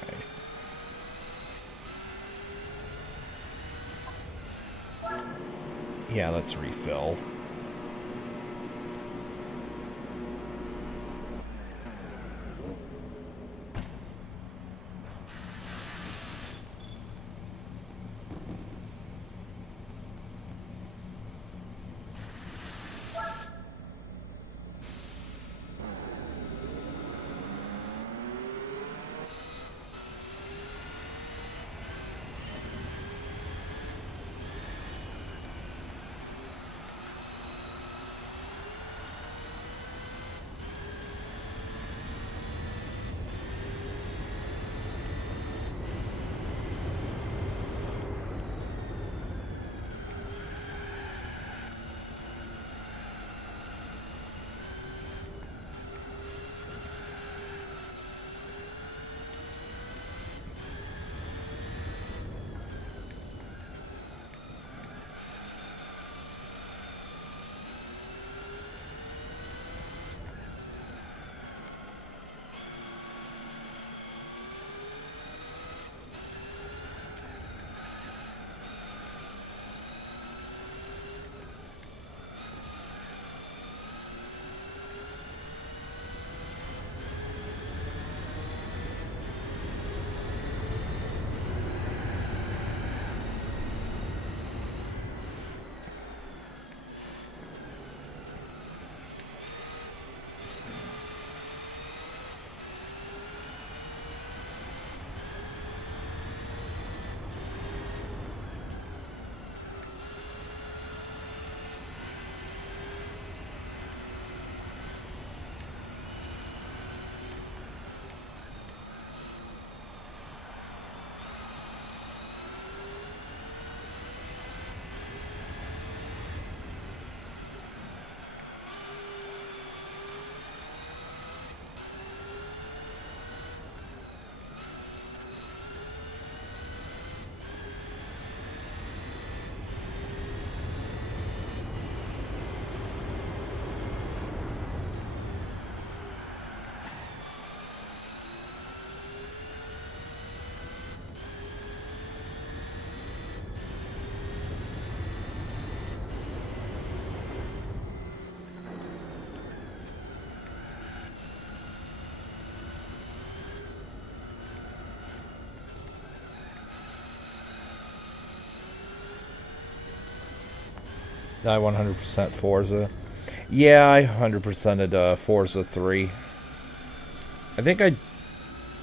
Yeah, let's refill. I 100% Forza. Yeah, I 100%ed Forza 3. I think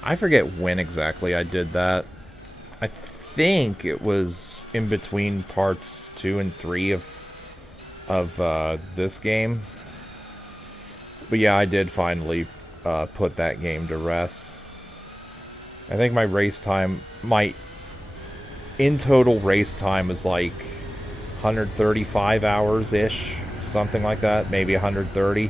I forget when exactly I did that. I think it was in between parts 2 and 3 of this game. But yeah, I did finally put that game to rest. I think my race time, my in total race time is like 135 hours ish, something like that, maybe 130.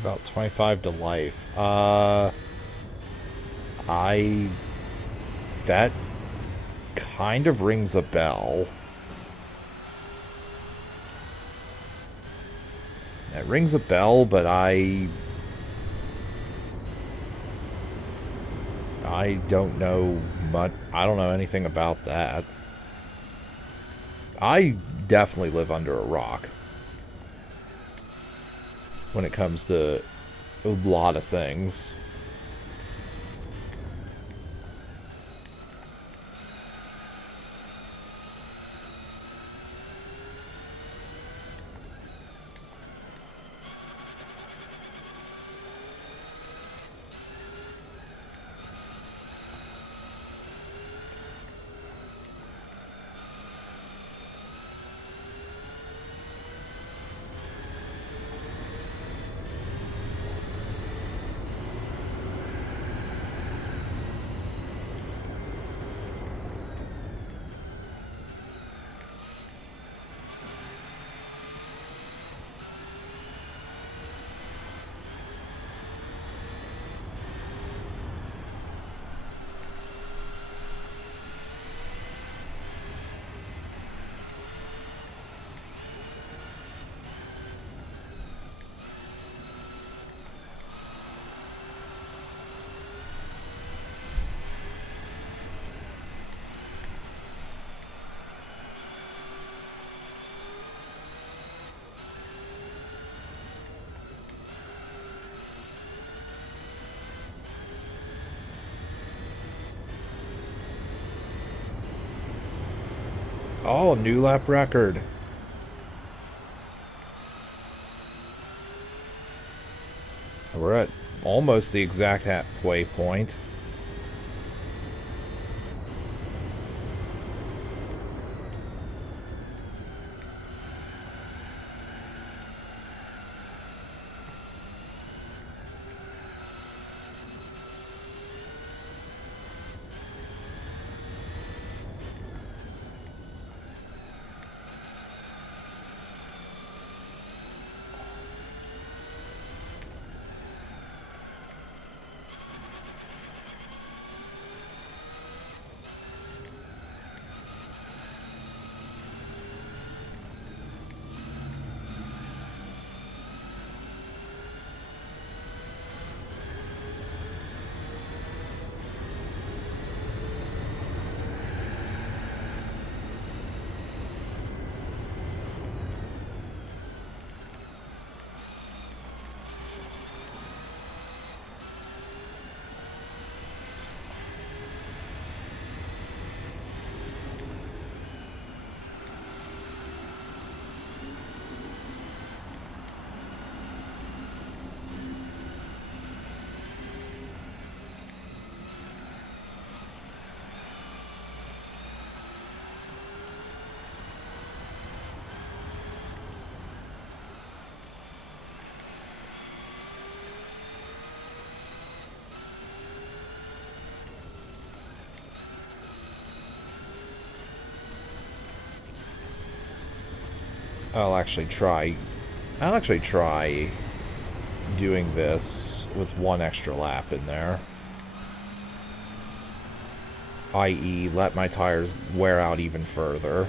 About 25 to life. I... That kind of rings a bell. It rings a bell, but I don't know much. I don't know anything about that. I definitely live under a rock when it comes to a lot of things. Oh, new lap record. We're at almost the exact halfway point. I'll actually try. I'll actually try doing this with one extra lap in there. I.e., let my tires wear out even further.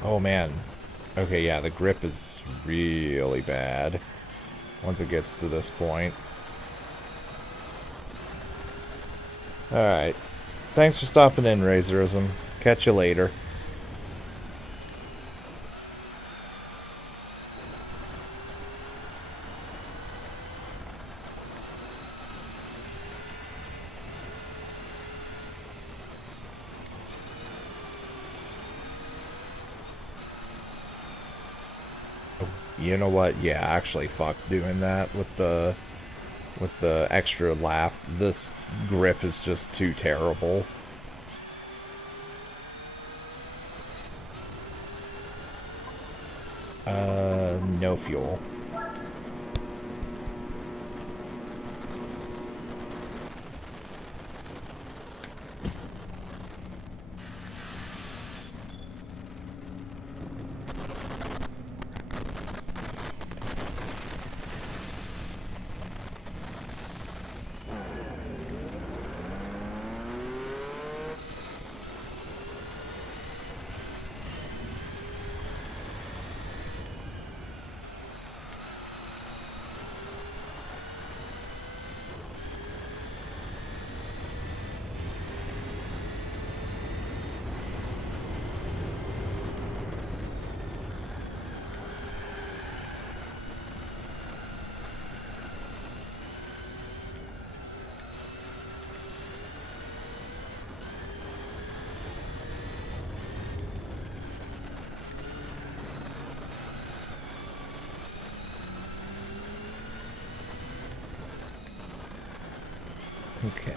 Oh man. Okay, yeah, the grip is really bad once it gets to this point. Alright. Thanks for stopping in, Razorism. Catch you later. You know what? Yeah, actually, fuck doing that with the extra lap. This grip is just too terrible. No fuel. Okay.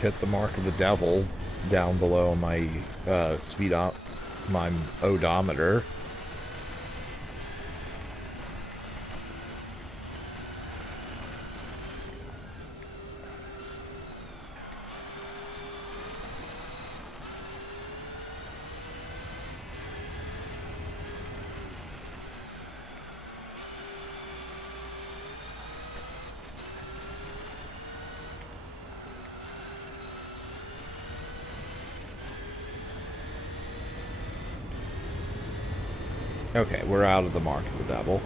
hit the mark of the devil down below my my odometer. Okay, we're out of the mark of the devil.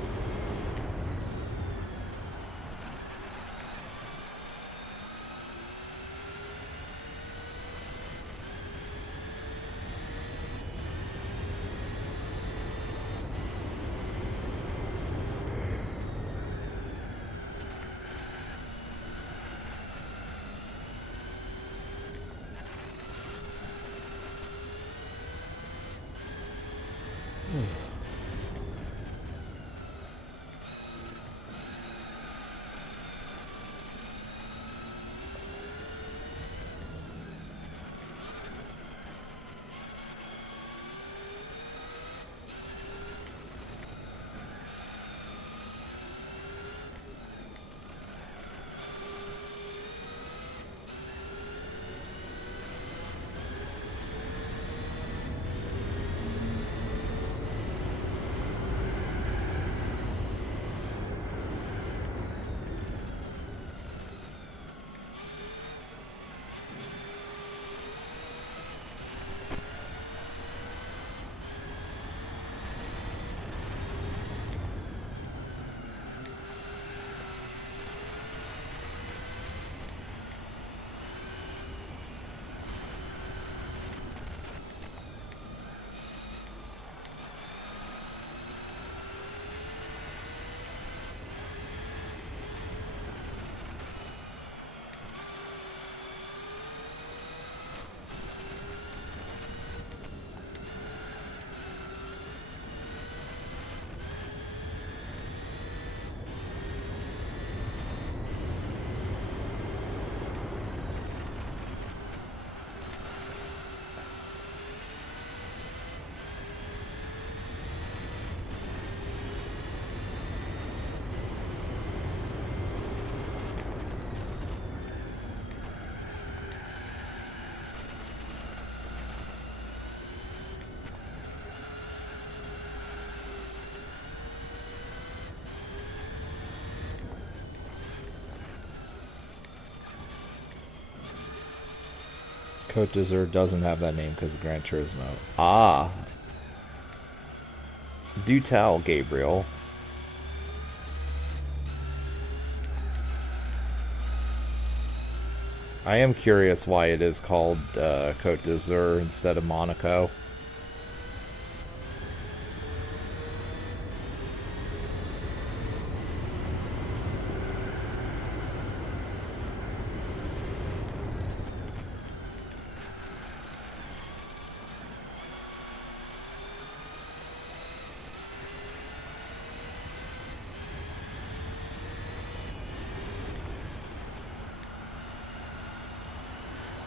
Cote d'Azur doesn't have that name because of Gran Turismo. Ah. Do tell, Gabriel. I am curious why it is called Cote d'Azur instead of Monaco.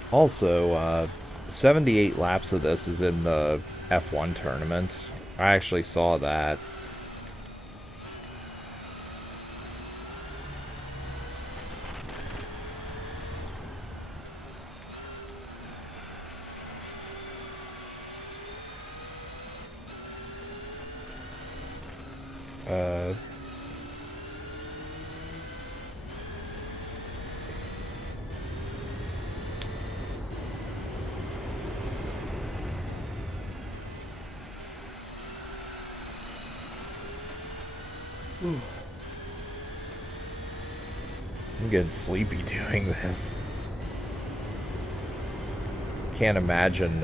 Also, 78 laps of this is in the F1 tournament. I actually saw that. Uh, I'm getting sleepy doing this. Can't imagine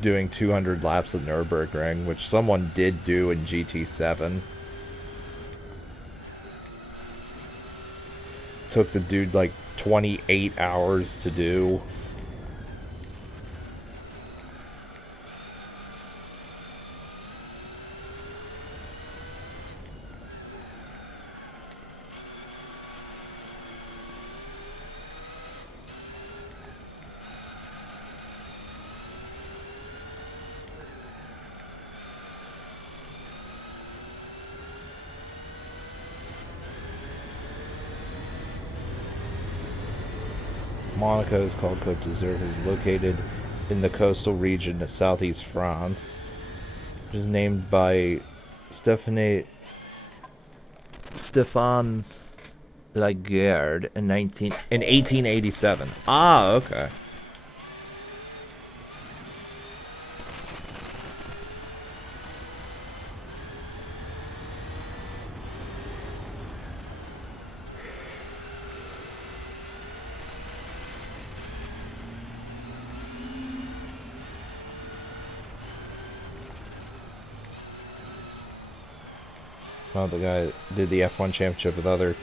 doing 200 laps of Nürburgring, which someone did do in GT7. Took the dude like 28 hours to do. Monaco is called Côte d'Azur. It is located in the coastal region of southeast France. It is named by Stéphane Lagarde in 1887. Ah, okay. Oh, the guy did the F1 championship with other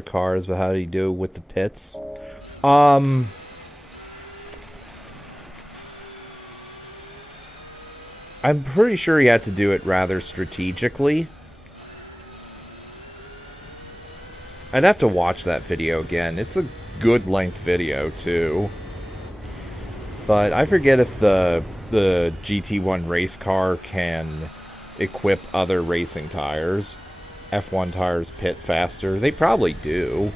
cars, but how did he do with the pits? I'm pretty sure he had to do it rather strategically. I'd have to watch that video again. It's a good length video too. But I forget if the GT1 race car can equip other racing tires. F1 tires pit faster. They probably do.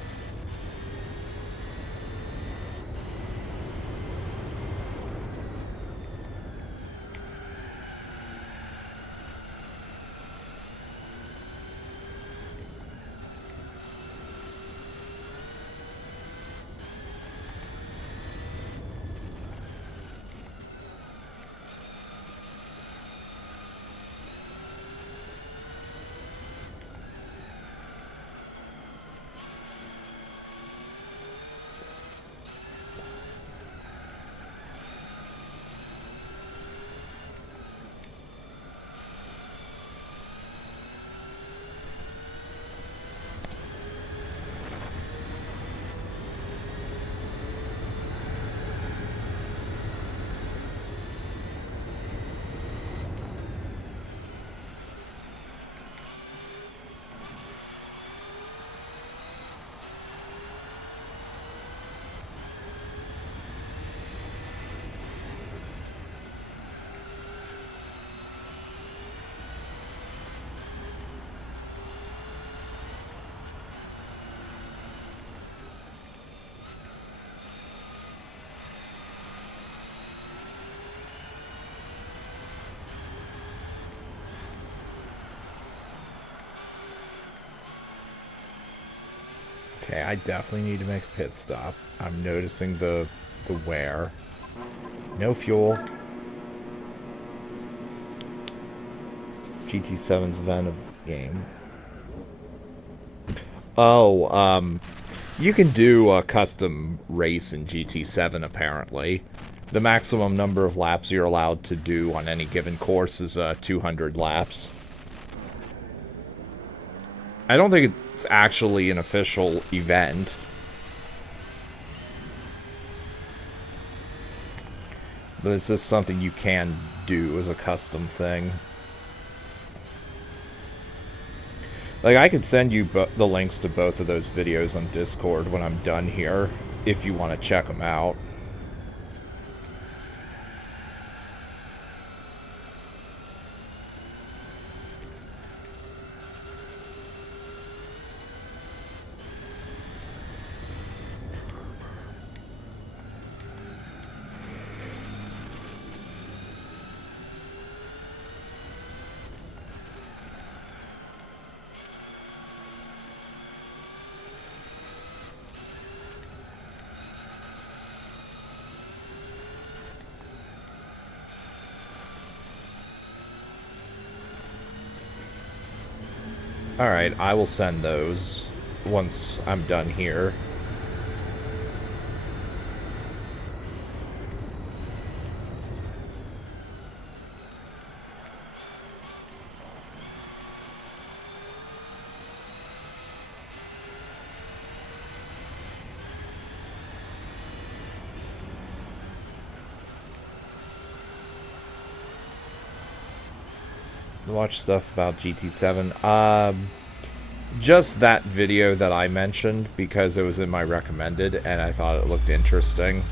Okay, I definitely need to make a pit stop. I'm noticing the wear. No fuel. GT7's event of the game. Oh, you can do a custom race in GT7 apparently. The maximum number of laps you're allowed to do on any given course is 200 laps. I don't think it's actually an official event. But it's just something you can do as a custom thing. Like, I could send you the links to both of those videos on Discord when I'm done here, if you want to check them out. Alright, I will send those once I'm done here. Watch stuff about GT7. Just that video that I mentioned because it was in my recommended and I thought it looked interesting.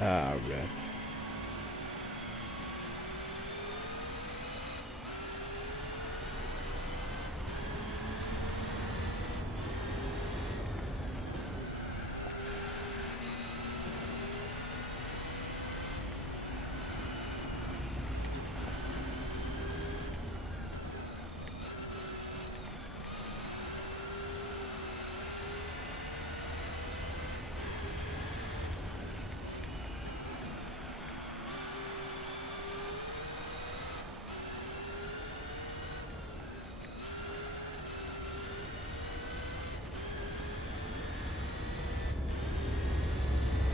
Oh, good.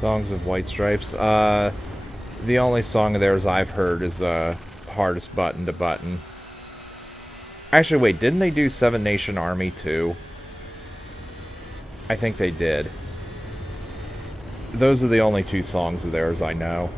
Songs of White Stripes. The only song of theirs I've heard is Hardest Button to Button. Actually, wait, didn't they do Seven Nation Army too? I think they did. Those are the only two songs of theirs I know.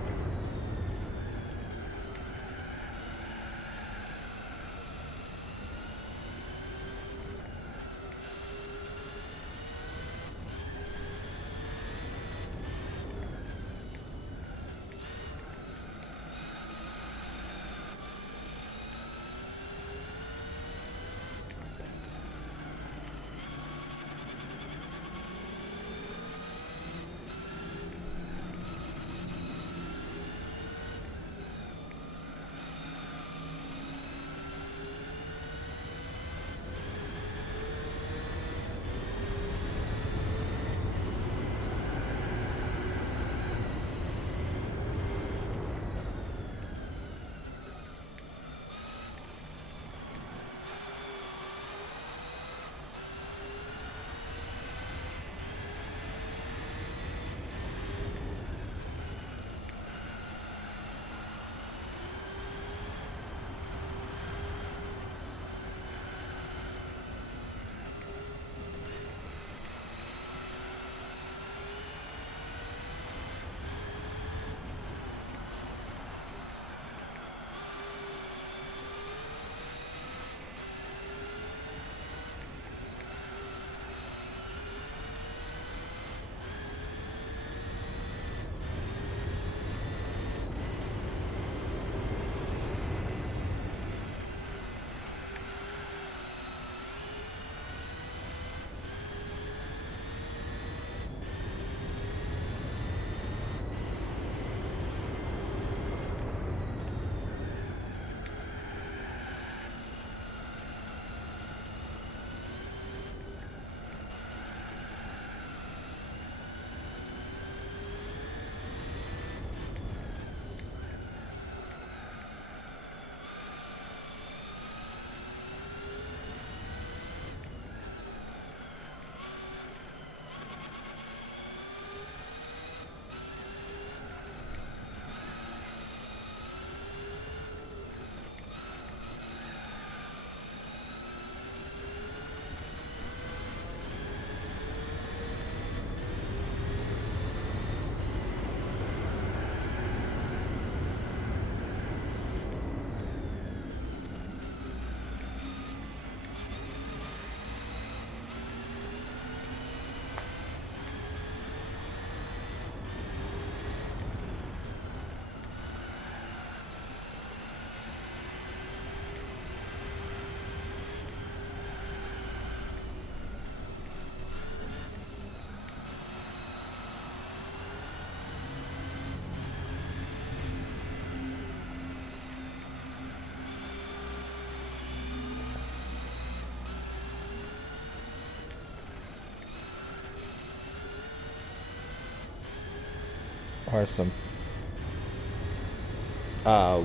Or some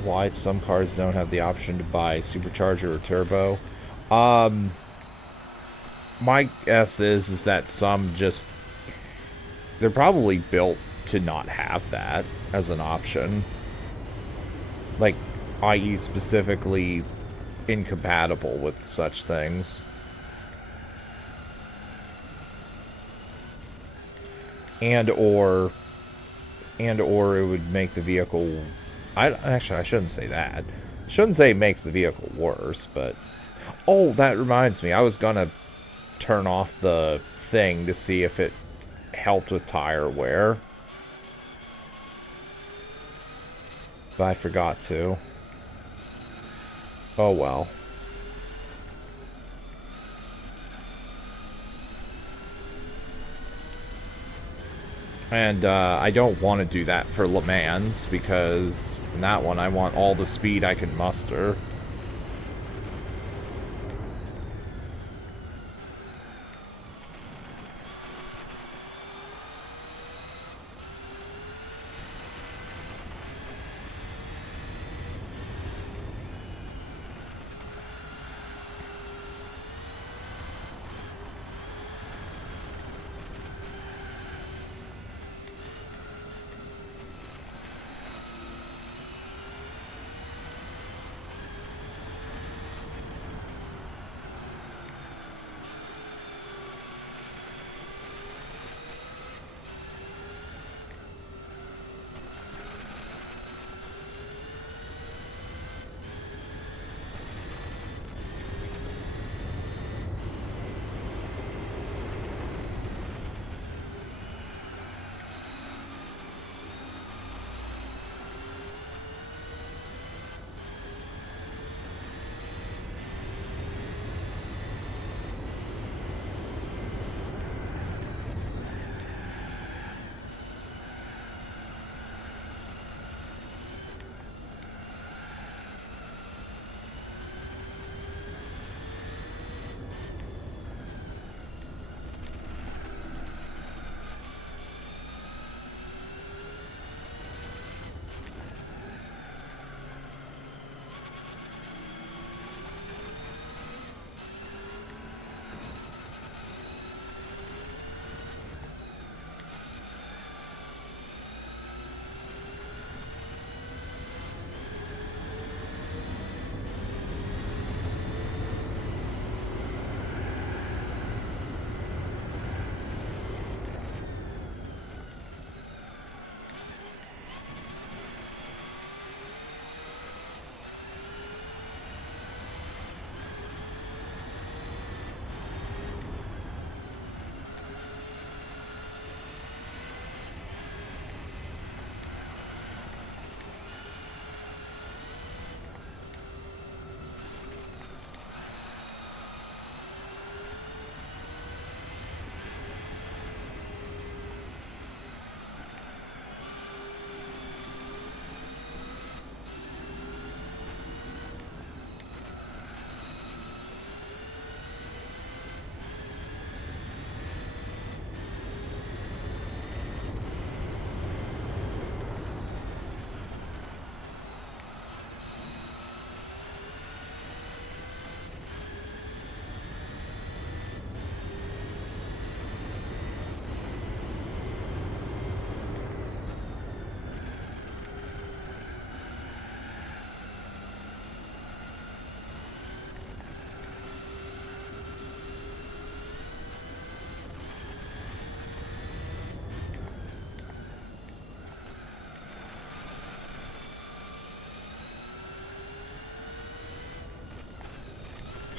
why some cars don't have the option to buy supercharger or turbo. Um, my guess is that some just they're probably built to not have that as an option. Like, i.e., specifically incompatible with such things. And or it would make the vehicle I shouldn't say that. Shouldn't say it makes the vehicle worse, but oh, that reminds me. I was gonna turn off the thing to see if it helped with tire wear. But I forgot to. Oh well. And I don't want to do that for Le Mans, because in that one I want all the speed I can muster.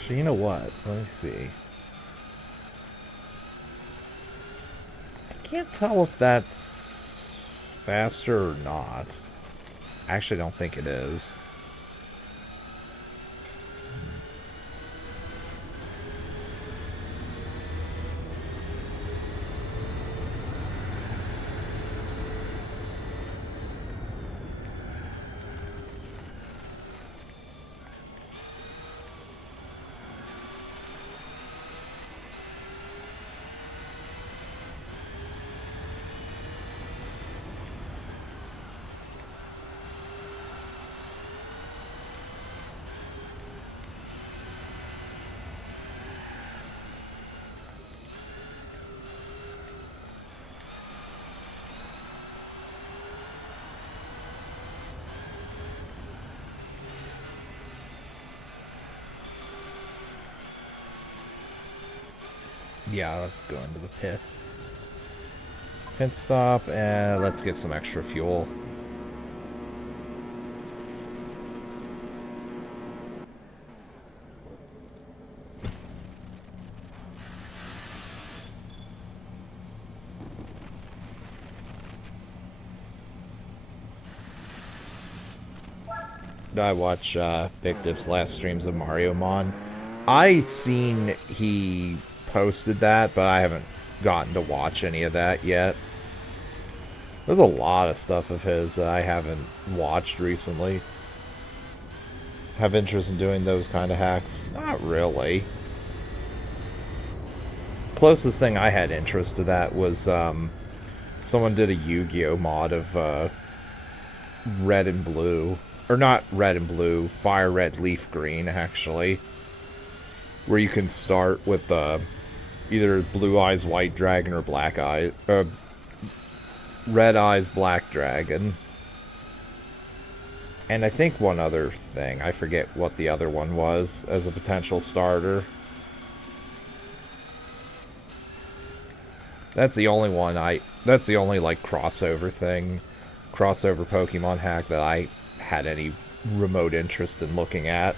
Actually, you know what? Let me see. I can't tell if that's faster or not. I actually don't think it is. Yeah, let's go into the pits. Pit stop, and let's get some extra fuel. I watch Big Dip's last streams of Mario Mon. I seen he posted that, but I haven't gotten to watch any of that yet. There's a lot of stuff of his that I haven't watched recently. Have interest in doing those kind of hacks? Not really. Closest thing I had interest to that was someone did a Yu-Gi-Oh mod of red and blue, or not red and blue, fire red, leaf green actually, where you can start with either blue eyes, white dragon, or black eye, red eyes, black dragon. And I think one other thing, I forget what the other one was as a potential starter. That's the only one that's the only, like, crossover Pokemon hack that I had any remote interest in looking at.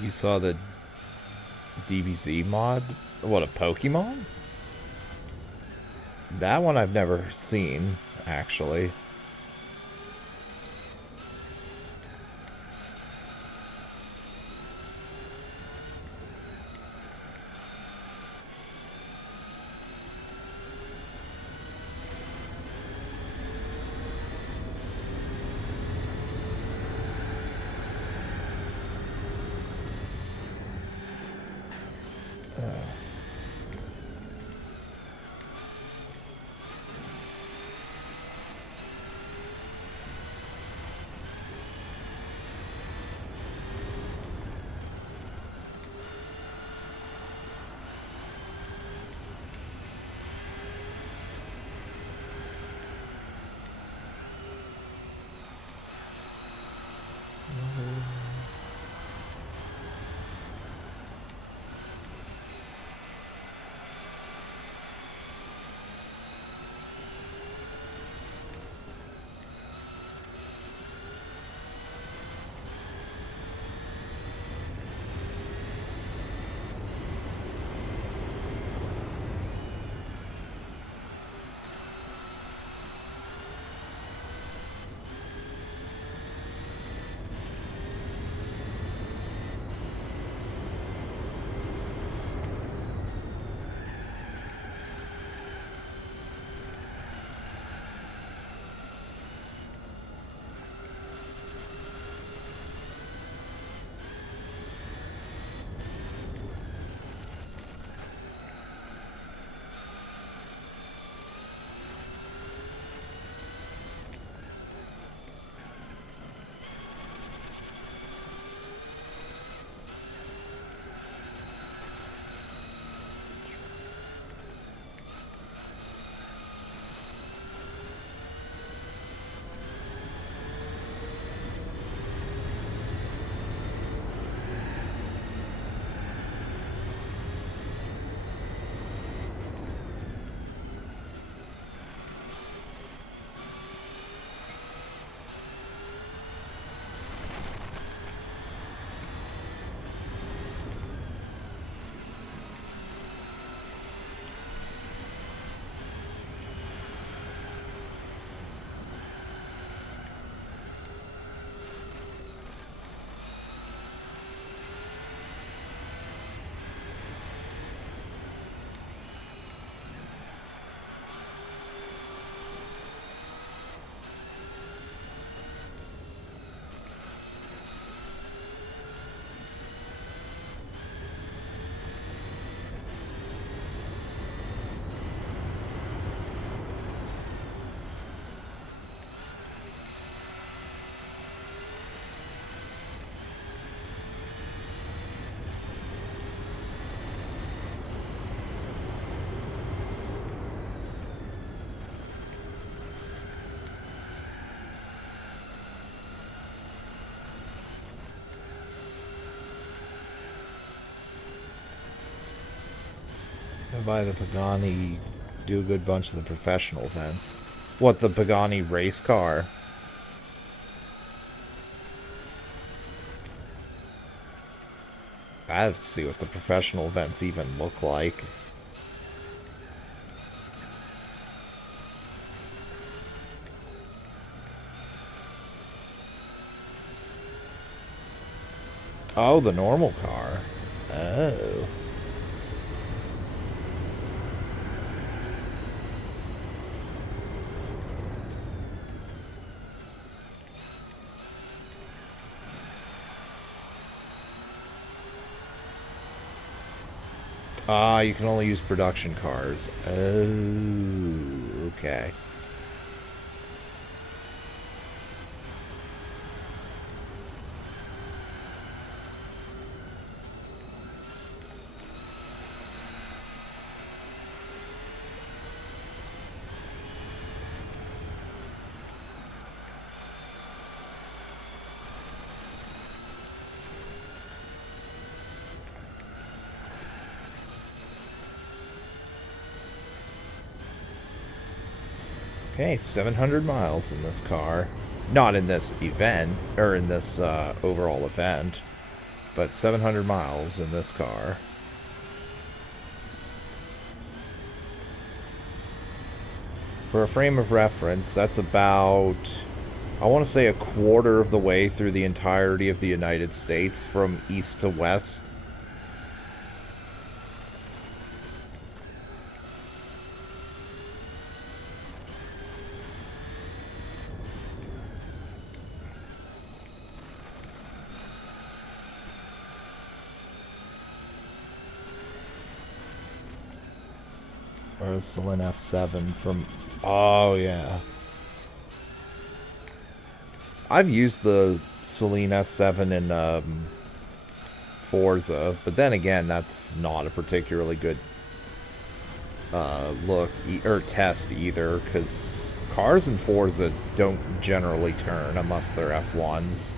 You saw the DBZ mod? What, a Pokemon? That one I've never seen, actually. Buy the Pagani, do a good bunch of the professional events. What, the Pagani race car? I'd see what the professional events even look like. Oh, the normal car. Oh. Ah, you can only use production cars. Oh, okay. Okay, 700 miles in this car. Not in this event, or in this overall event, but 700 miles in this car. For a frame of reference, that's about, I want to say, a quarter of the way through the entirety of the United States from east to west. Or a Celine S7 from... Oh, yeah. I've used the Celine S7 in Forza, but then again, that's not a particularly good look or test either, because cars in Forza don't generally turn unless they're F1s.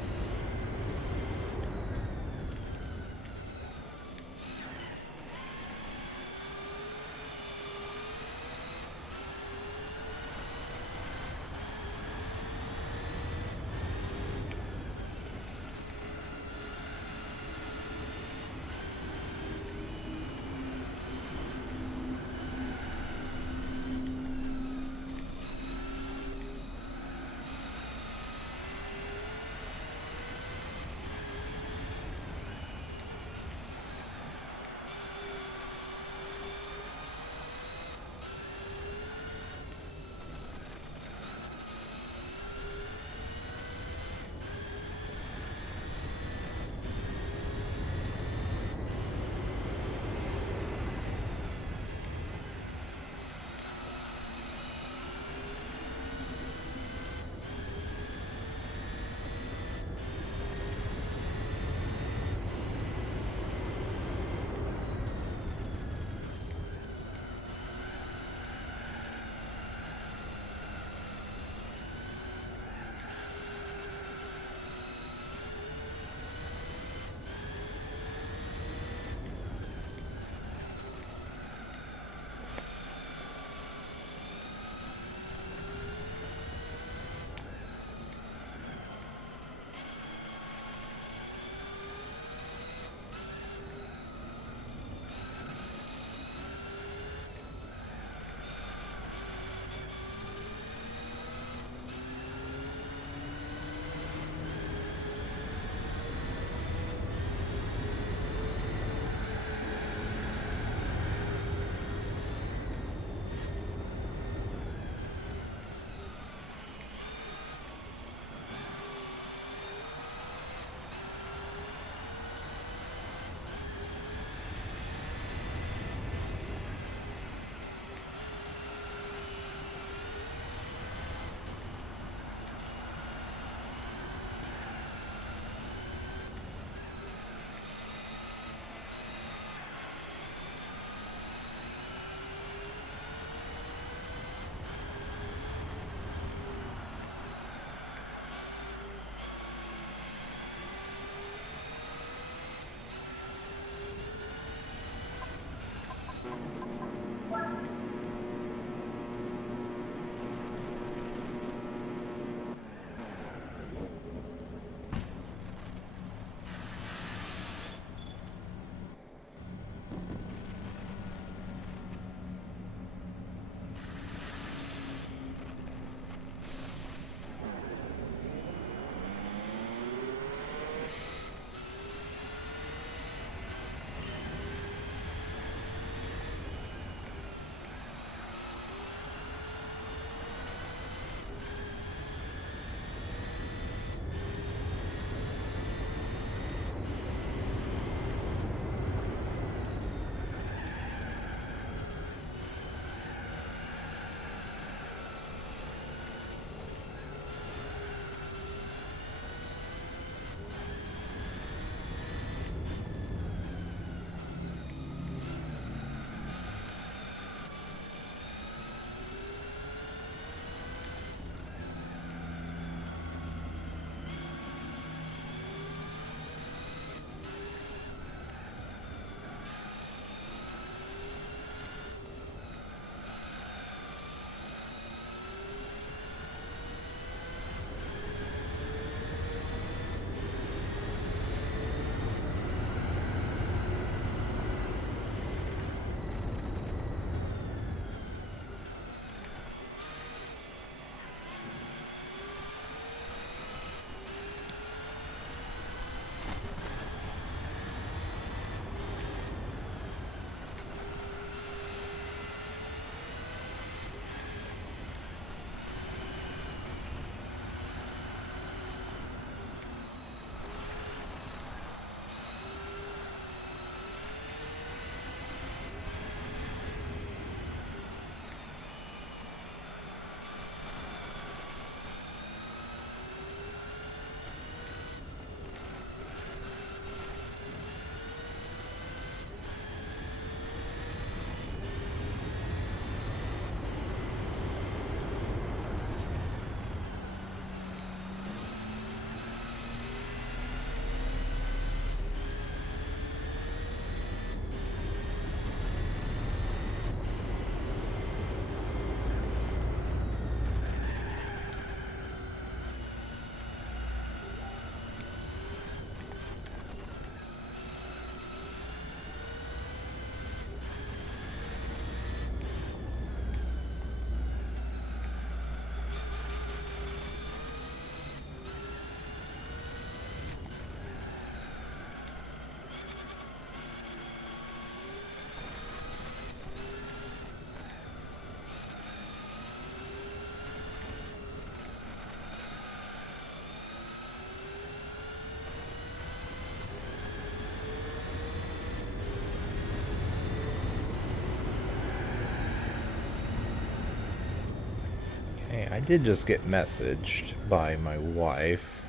Hey, I did just get messaged by my wife.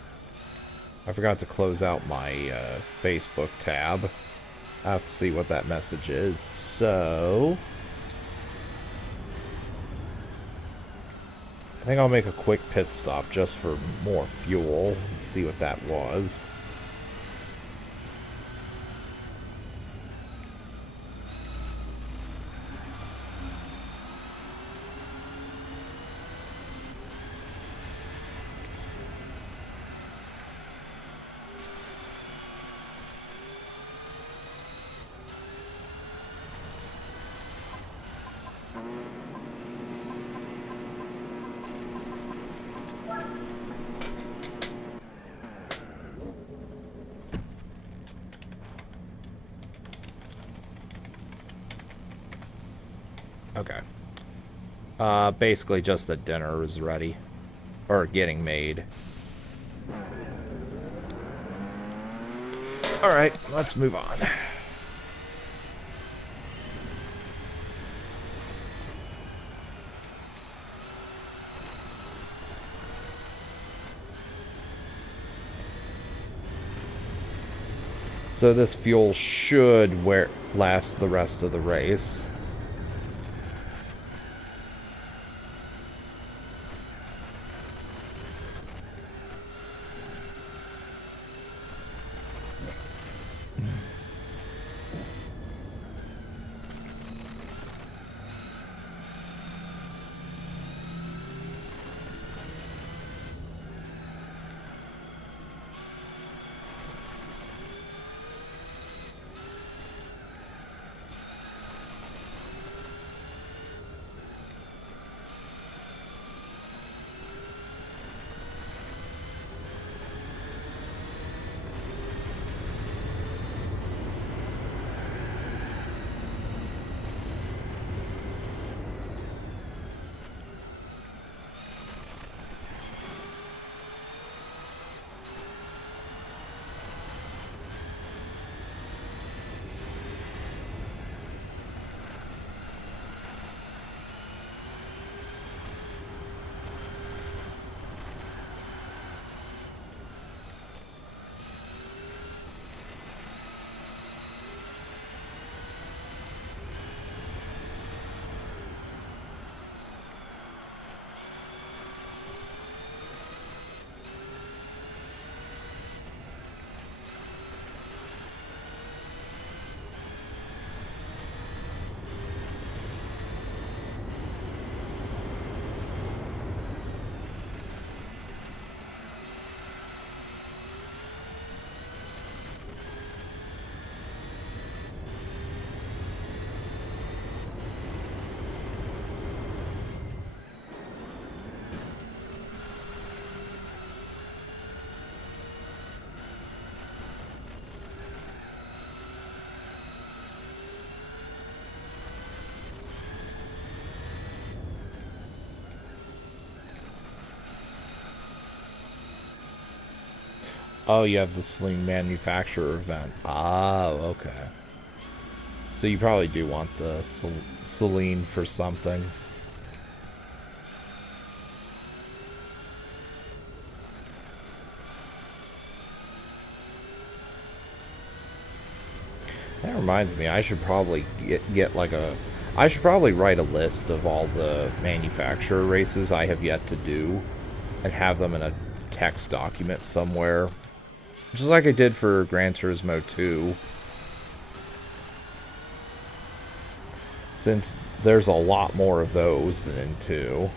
I forgot to close out my Facebook tab. I have to see what that message is. So, I think I'll make a quick pit stop just for more fuel and see what that was. Okay. Basically just that dinner is ready. Or getting made. Alright, let's move on. So this fuel should last the rest of the race. Oh, you have the Sling Manufacturer event. Oh, okay. So you probably do want the Celine for something. That reminds me, I should probably get like a... I should probably write a list of all the manufacturer races I have yet to do and have them in a text document somewhere. Just like I did for Gran Turismo 2. Since there's a lot more of those than in 2.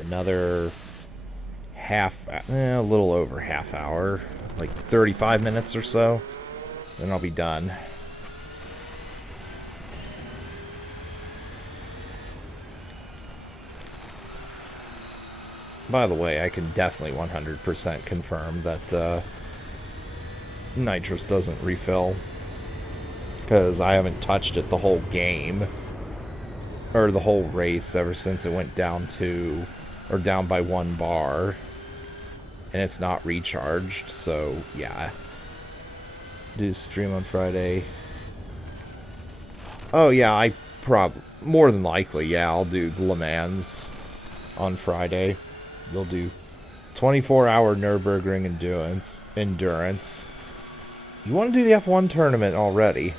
Another a little over half hour, like 35 minutes or so, then I'll be done. By the way, I can definitely 100% confirm that nitrous doesn't refill, because I haven't touched it the whole game, or the whole race, ever since it went down to, or down by 1 bar, and it's not recharged. So yeah, do stream on Friday. Oh yeah, more than likely, yeah, I'll do Le Mans on Friday. You'll do 24-hour Nürburgring endurance. You want to do the F1 tournament already?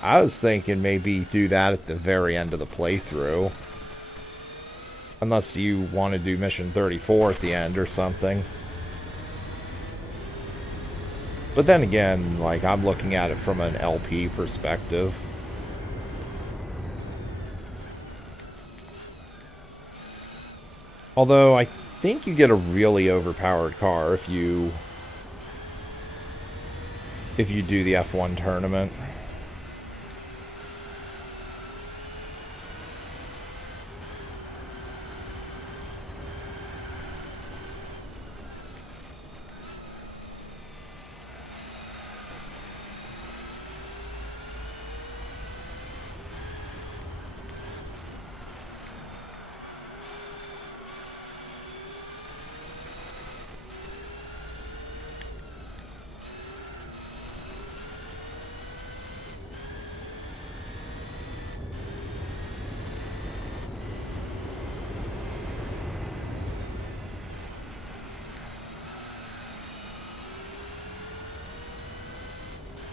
I was thinking maybe do that at the very end of the playthrough. Unless you want to do mission 34 at the end or something. But then again, like, I'm looking at it from an LP perspective. Although, I think you get a really overpowered car if you do the F1 tournament.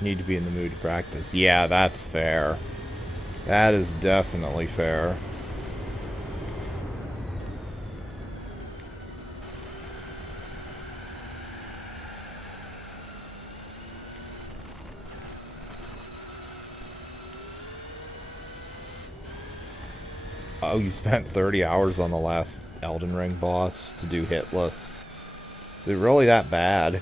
Need to be in the mood to practice. Yeah, that's fair. That is definitely fair. Oh, you spent 30 hours on the last Elden Ring boss to do hitless. Is it really that bad?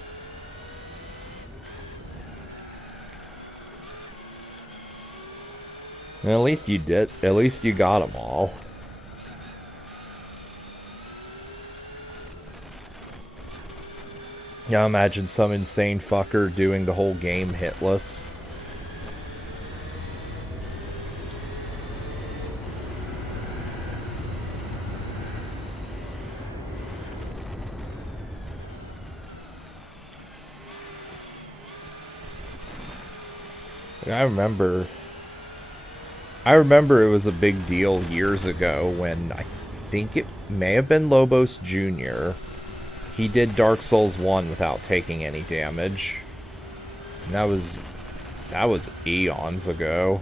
And at least you did. At least you got them all. Yeah, imagine some insane fucker doing the whole game hitless. I remember it was a big deal years ago when I think it may have been Lobos Jr. He did Dark Souls 1 without taking any damage. And that was eons ago.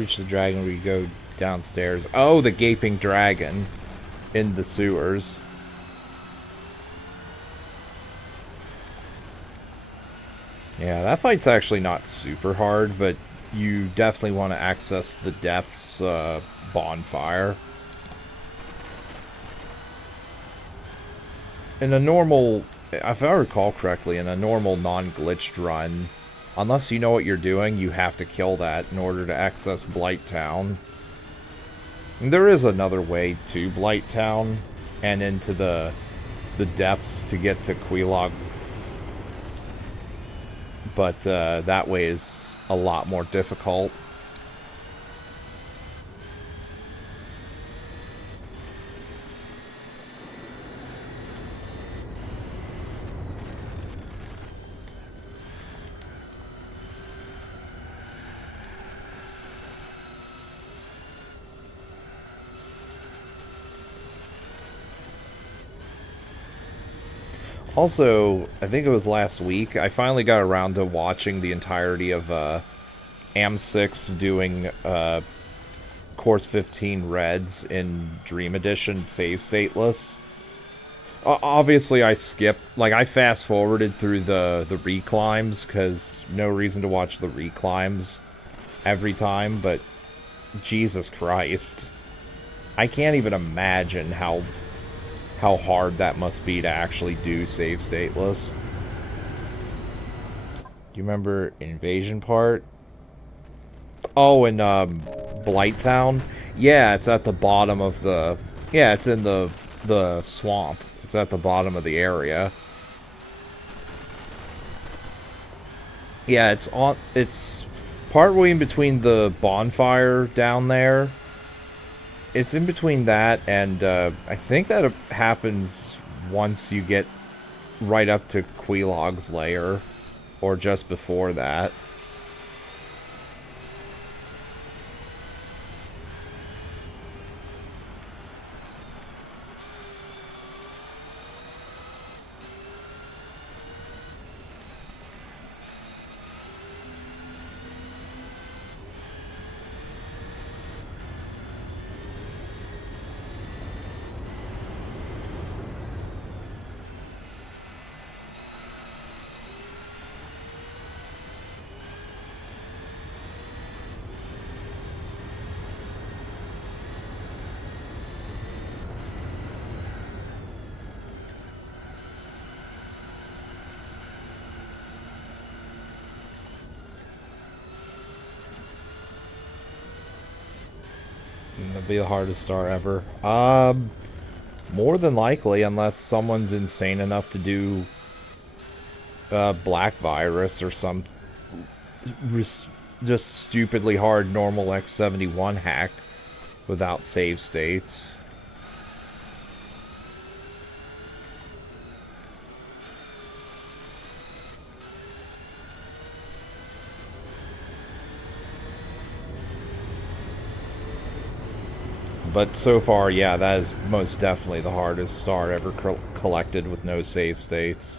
Reach the dragon, we go downstairs. Oh, the gaping dragon in the sewers. Yeah, that fight's actually not super hard, but you definitely want to access the Death's bonfire. In a normal, if I recall correctly, in a normal non-glitched run, unless you know what you're doing, you have to kill that in order to access Blight Town. And there is another way to Blight Town and into the depths to get to Quelaag, but that way is a lot more difficult. Also, I think it was last week, I finally got around to watching the entirety of AM6 doing Course 15 Reds in Dream Edition save stateless. Obviously, I skipped, like, I fast-forwarded through the reclimbs, because no reason to watch the reclimbs every time, but Jesus Christ. I can't even imagine how hard that must be to actually do save stateless. Do you remember Invasion part? Oh, in Blight Town? Yeah, it's at the bottom of the... Yeah, it's in the swamp. It's at the bottom of the area. Yeah, it's partway in between the bonfire down there. It's in between that and I think that happens once you get right up to Quelaag's lair, or just before that. That'd be the hardest star ever. More than likely, unless someone's insane enough to do Black Virus or some just stupidly hard normal X71 hack without save states. But so far, yeah, that is most definitely the hardest star ever collected with no save states.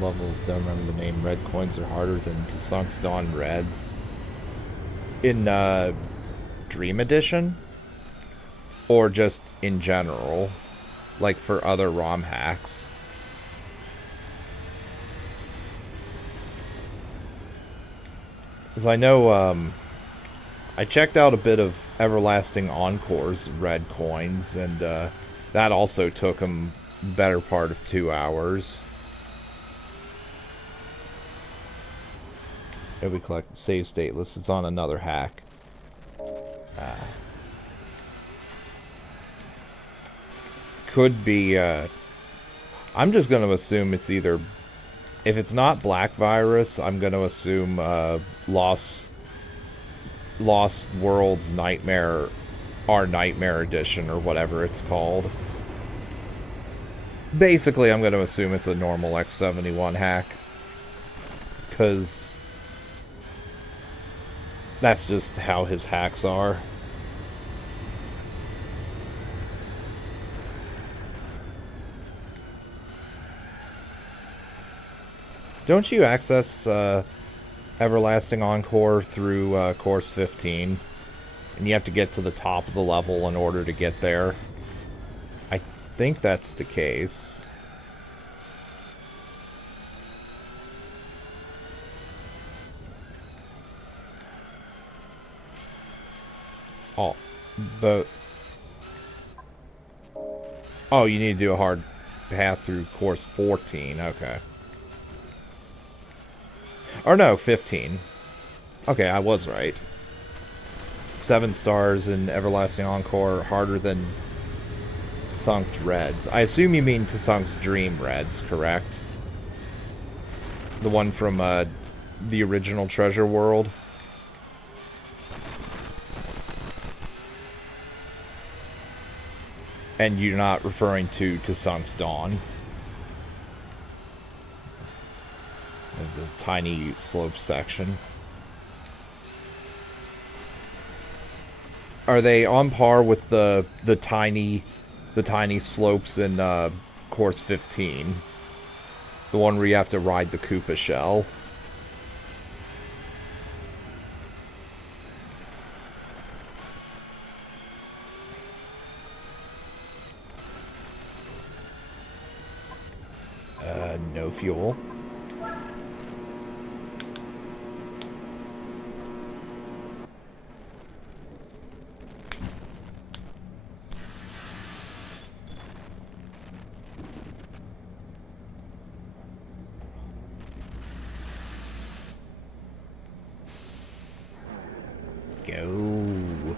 level, don't remember the name. Red coins are harder than Desunk's Dawn Reds. In Dream Edition? Or just in general? Like for other ROM hacks? Because I know, I checked out a bit of Everlasting Encore's red coins, and that also took them better part of 2 hours. And we collect save stateless. It's on another hack. Could be, I'm just going to assume it's either... If it's not Black Virus, I'm going to assume Lost World's Nightmare, our Nightmare Edition, or whatever it's called. Basically, I'm going to assume it's a normal X71 hack. Because that's just how his hacks are. Don't you access Everlasting Encore through Course 15? And you have to get to the top of the level in order to get there? I think that's the case. Oh, but... Oh, you need to do a hard path through Course 14, okay. Or no, 15. Okay, I was right. 7 stars in Everlasting Encore, harder than Desunk's Reds. I assume you mean Desunk's Dream Reds, correct? The one from the original Treasure World. And you're not referring to Desunk's Dawn. The tiny slope section. Are they on par with the tiny slopes in Course 15? The one where you have to ride the Koopa shell. No fuel. Go.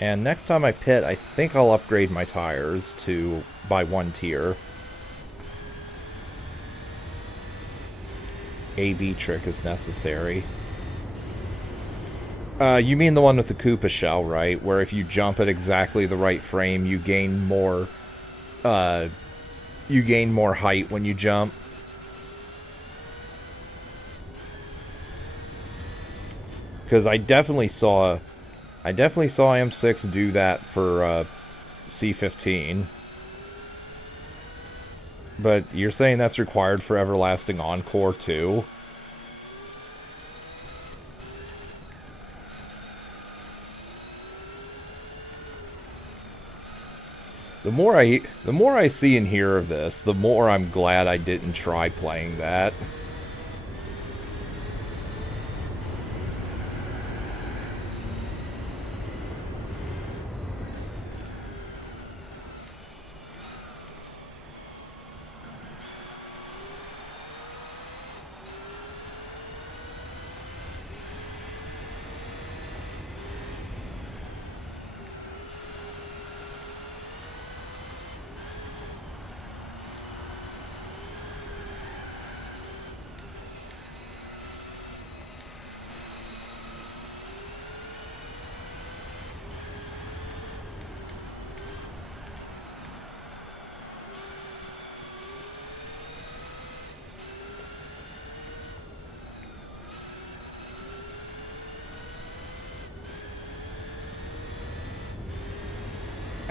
And next time I pit, I think I'll upgrade my tires to by 1 tier. A-B trick is necessary. You mean the one with the Koopa shell, right? Where if you jump at exactly the right frame, you gain more height when you jump. Because I definitely saw M6 do that for C15. But you're saying that's required for Everlasting Encore too? The more I see and hear of this, the more I'm glad I didn't try playing that.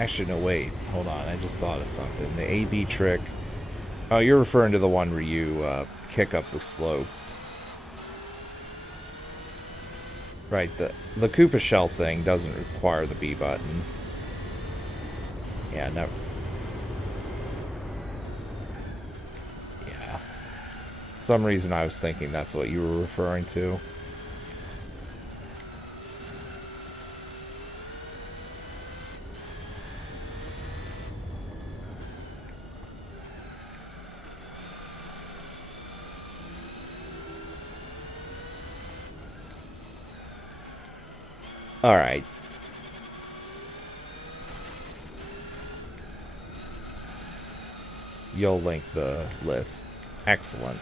Actually, no, wait. Hold on. I just thought of something. The A-B trick. Oh, you're referring to the one where you kick up the slope. Right, the Koopa Shell thing doesn't require the B button. Yeah, no. Yeah. For some reason I was thinking that's what you were referring to. Alright. You'll link the list. Excellent.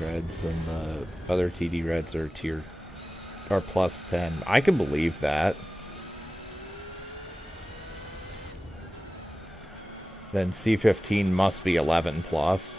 Reds and the other TD Reds are plus 10. I can believe that. Then C15 must be 11 plus.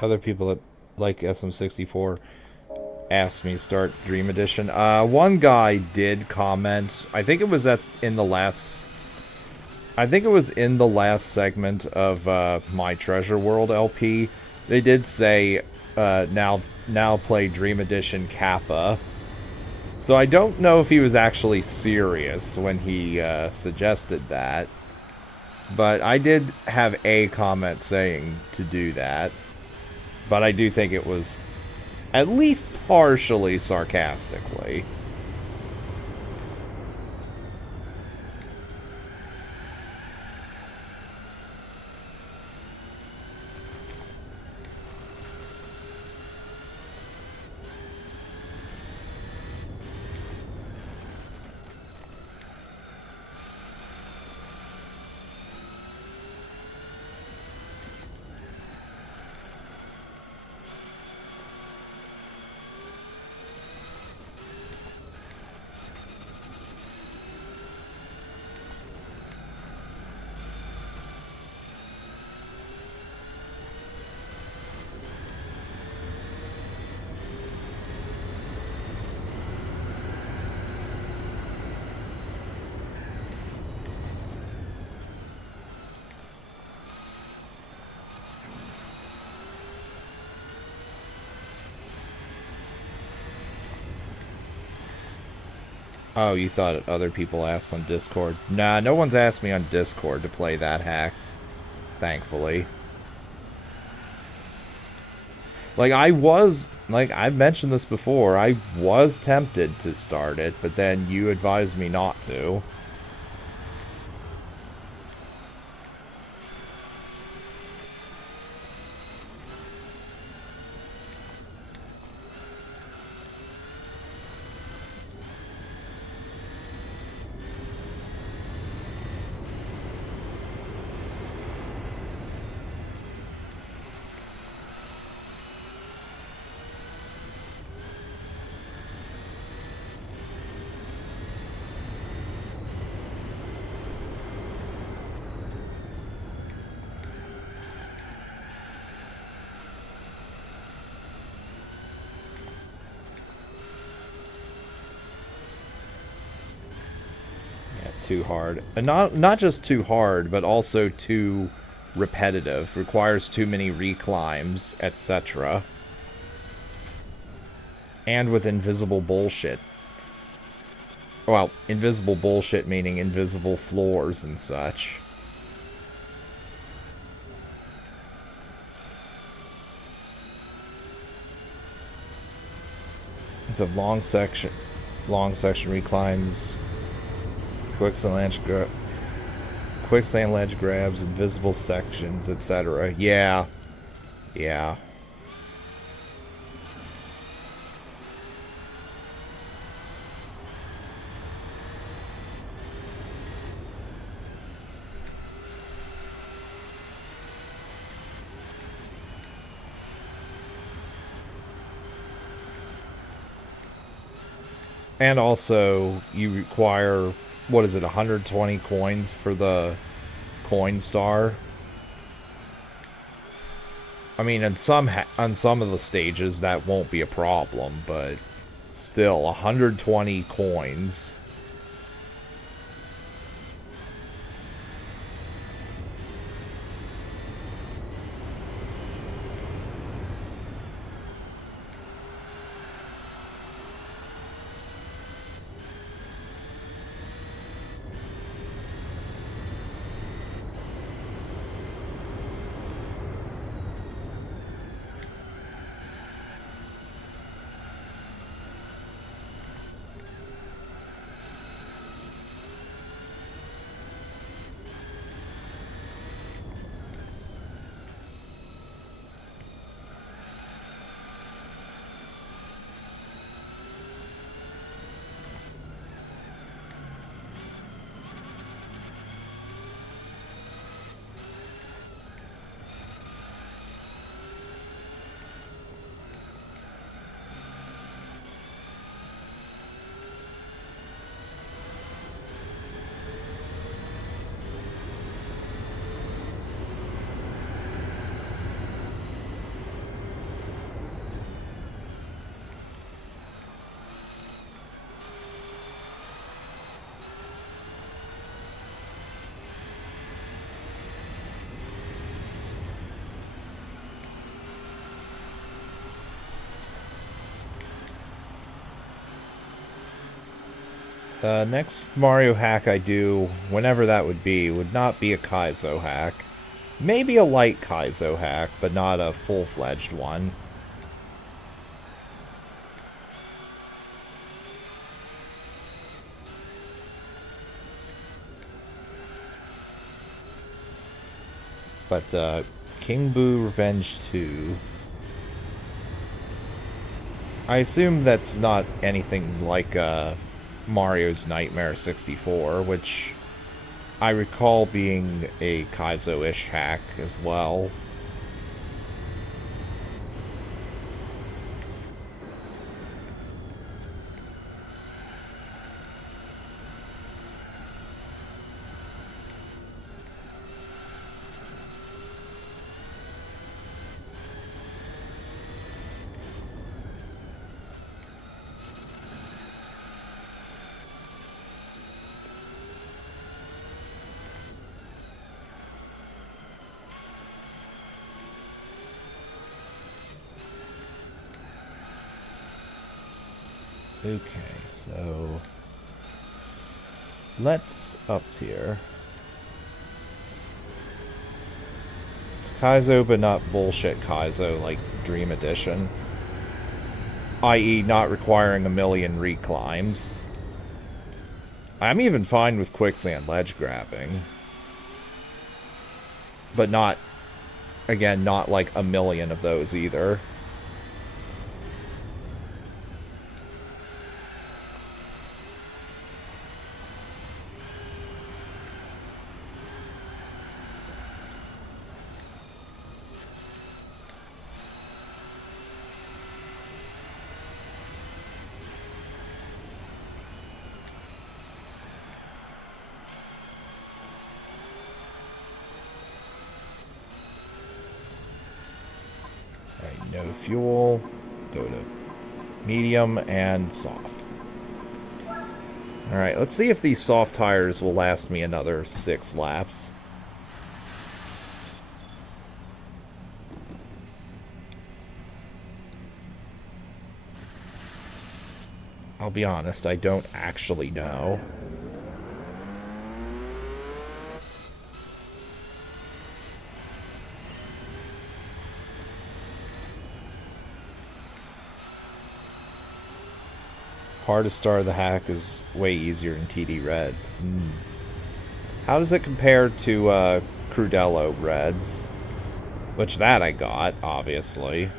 Other people that like SM64 asked me to start Dream Edition. One guy did comment. I think it was in the last segment of my Treasure World LP. They did say now play Dream Edition Kappa. So I don't know if he was actually serious when he suggested that. But I did have a comment saying to do that. But I do think it was at least partially sarcastically. Oh, you thought other people asked on Discord? Nah, no one's asked me on Discord to play that hack. Thankfully. Like, I've mentioned this before, I was tempted to start it, but then you advised me not to. Too hard. And not just too hard, but also too repetitive. Requires too many reclimbs, etc. And with invisible bullshit. Well, invisible bullshit meaning invisible floors and such. It's a long section reclimbs, quicksand ledge grabs, invisible sections, etc. Yeah. Yeah. And also, you require, what is it, 120 coins for the coin star? I mean, on some of the stages that won't be a problem, but still, 120 coins. Next Mario hack I do, whenever that would not be a Kaizo hack. Maybe a light Kaizo hack, but not a full-fledged one. But, King Boo Revenge 2... I assume that's not anything like, Mario's Nightmare 64, which I recall being a Kaizo-ish hack as well. Okay, so Let's up tier. It's Kaizo, but not bullshit Kaizo like Dream Edition. I.e., not requiring a million reclimbs. I'm even fine with quicksand ledge grabbing. But not, again, not like a million of those either. No fuel. Go to medium and soft. Alright, let's see if these soft tires will last me another 6 laps. I'll be honest, I don't actually know. Hardest star of the hack is way easier in TD Reds. How does it compare to Crudello Reds? Which that I got, obviously.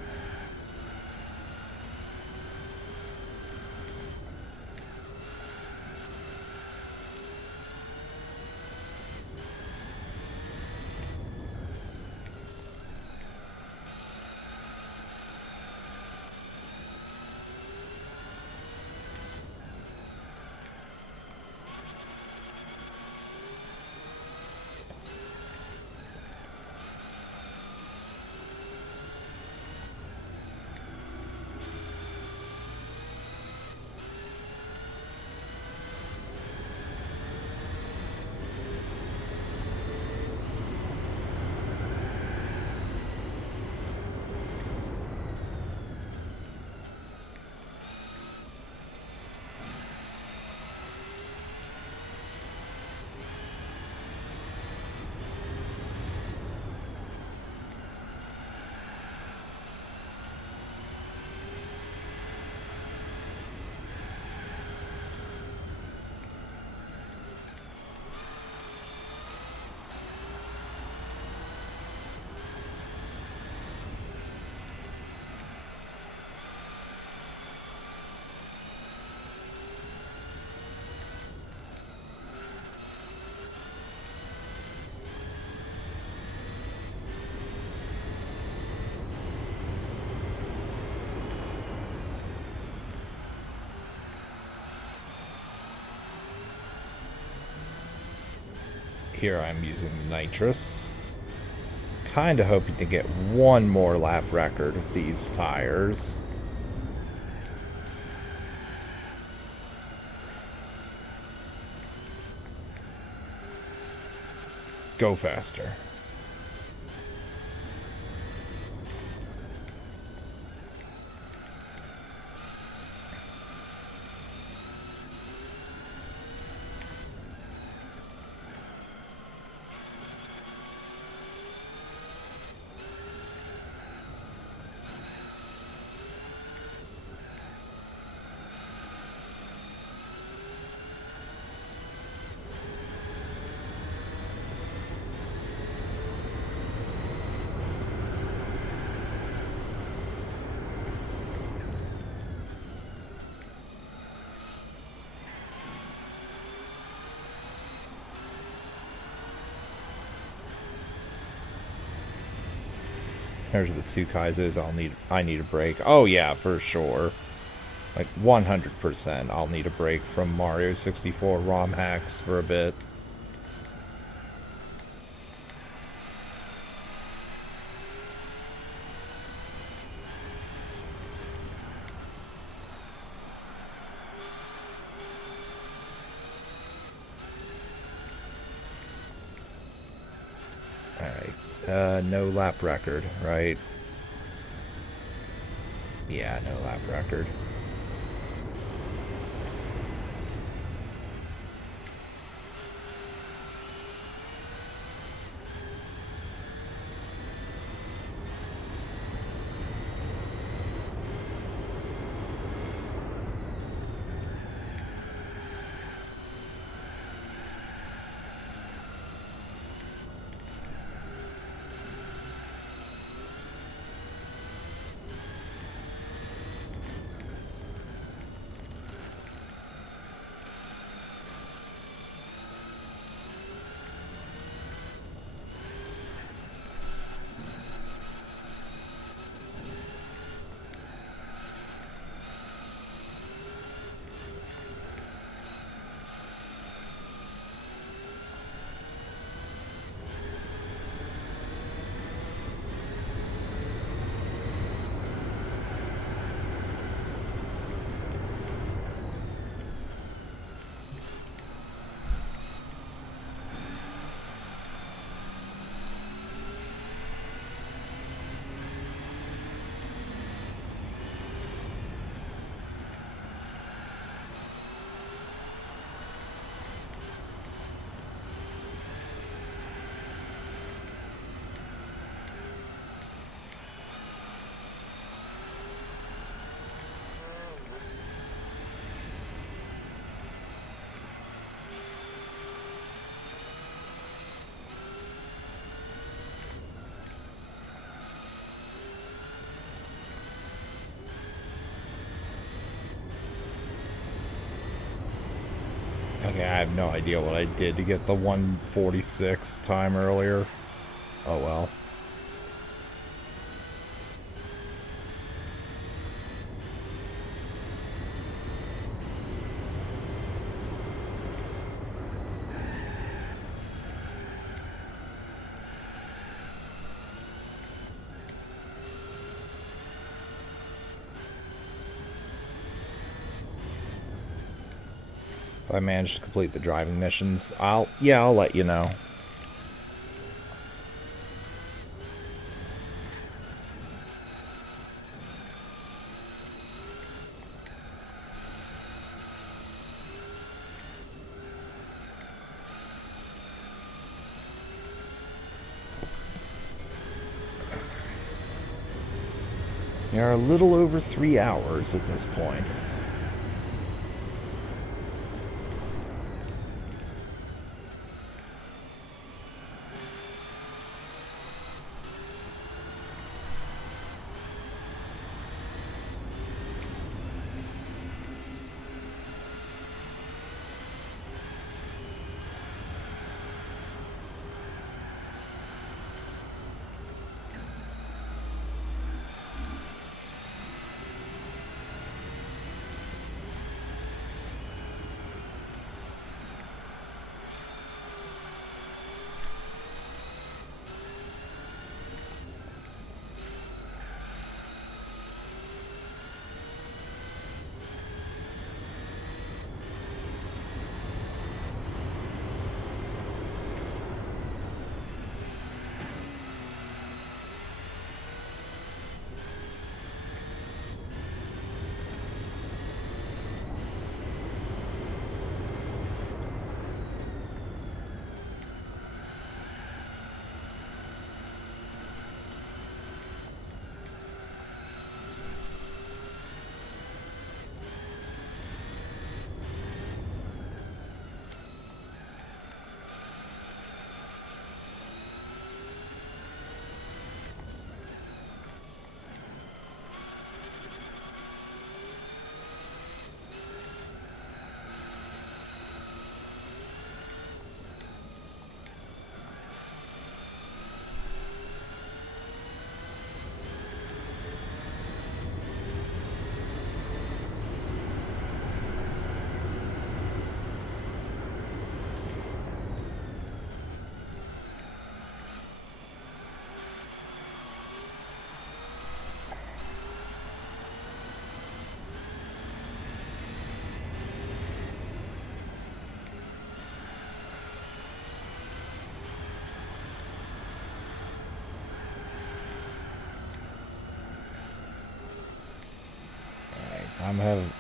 Here I'm using nitrous. Kinda hoping to get one more lap record of these tires. Go faster. There's the 2 Kaizos I need a break. Oh yeah, for sure. Like 100% I'll need a break from Mario 64 ROM hacks for a bit. Alright. No lap record, right? Yeah, no lap record. Okay, I have no idea what I did to get the 146 time earlier. Oh well. If I manage to complete the driving missions, I'll let you know. We are a little over 3 hours at this point.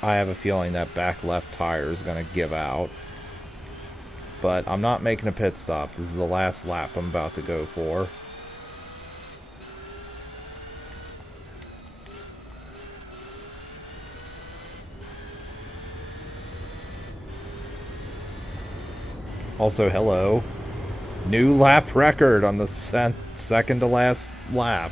I have a feeling that back left tire is going to give out. But I'm not making a pit stop. This is the last lap I'm about to go for. Also, hello. New lap record on the second to last lap.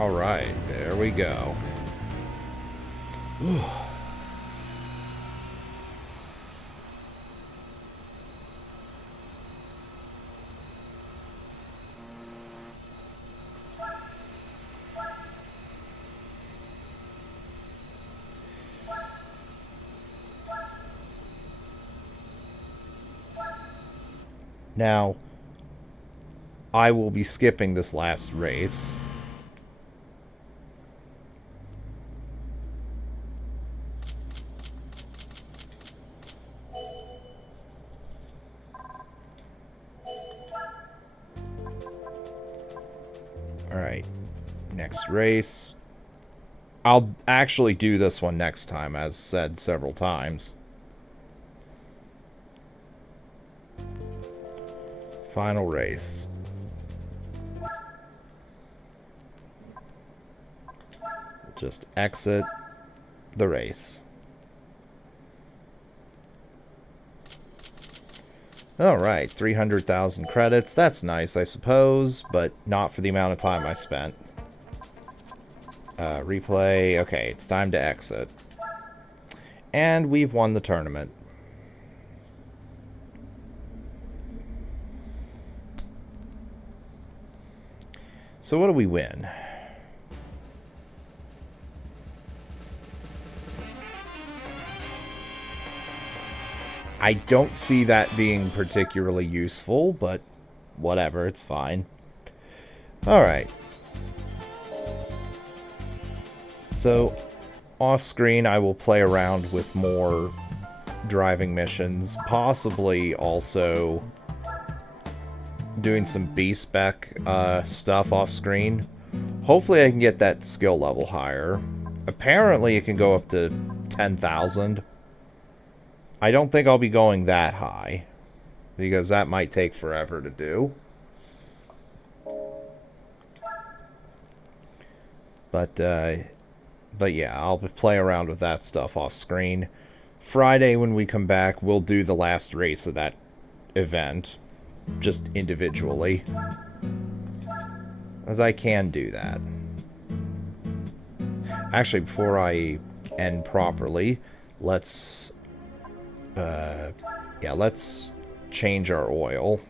Alright, there we go. Now, I will be skipping this last race. Alright, next race. I'll actually do this one next time, as said several times. Final race. Just exit the race. Alright, 300,000 credits. That's nice, I suppose, but not for the amount of time I spent. Replay. Okay, it's time to exit. And we've won the tournament. So what do we win? I don't see that being particularly useful, but whatever, it's fine. Alright. So, off screen I will play around with more driving missions, possibly also doing some B-spec stuff off screen. Hopefully I can get that skill level higher. Apparently it can go up to 10,000. I don't think I'll be going that high, because that might take forever to do. But yeah, I'll play around with that stuff off screen. Friday, when we come back, we'll do the last race of that event, just individually, as I can do that. Actually, before I end properly, let's change our oil.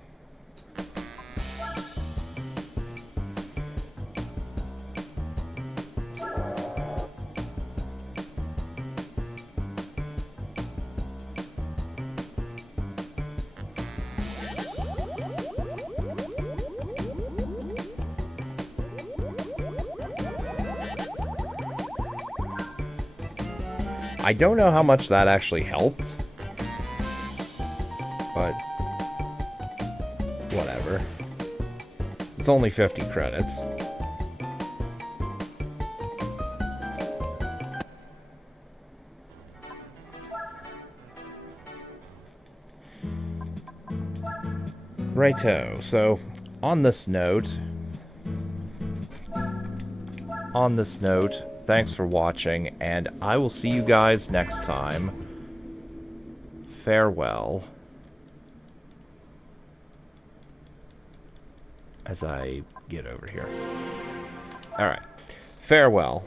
I don't know how much that actually helped, but whatever. It's only 50 credits. Righto, so on this note, thanks for watching, and I will see you guys next time. Farewell. As I get over here. Alright. Farewell.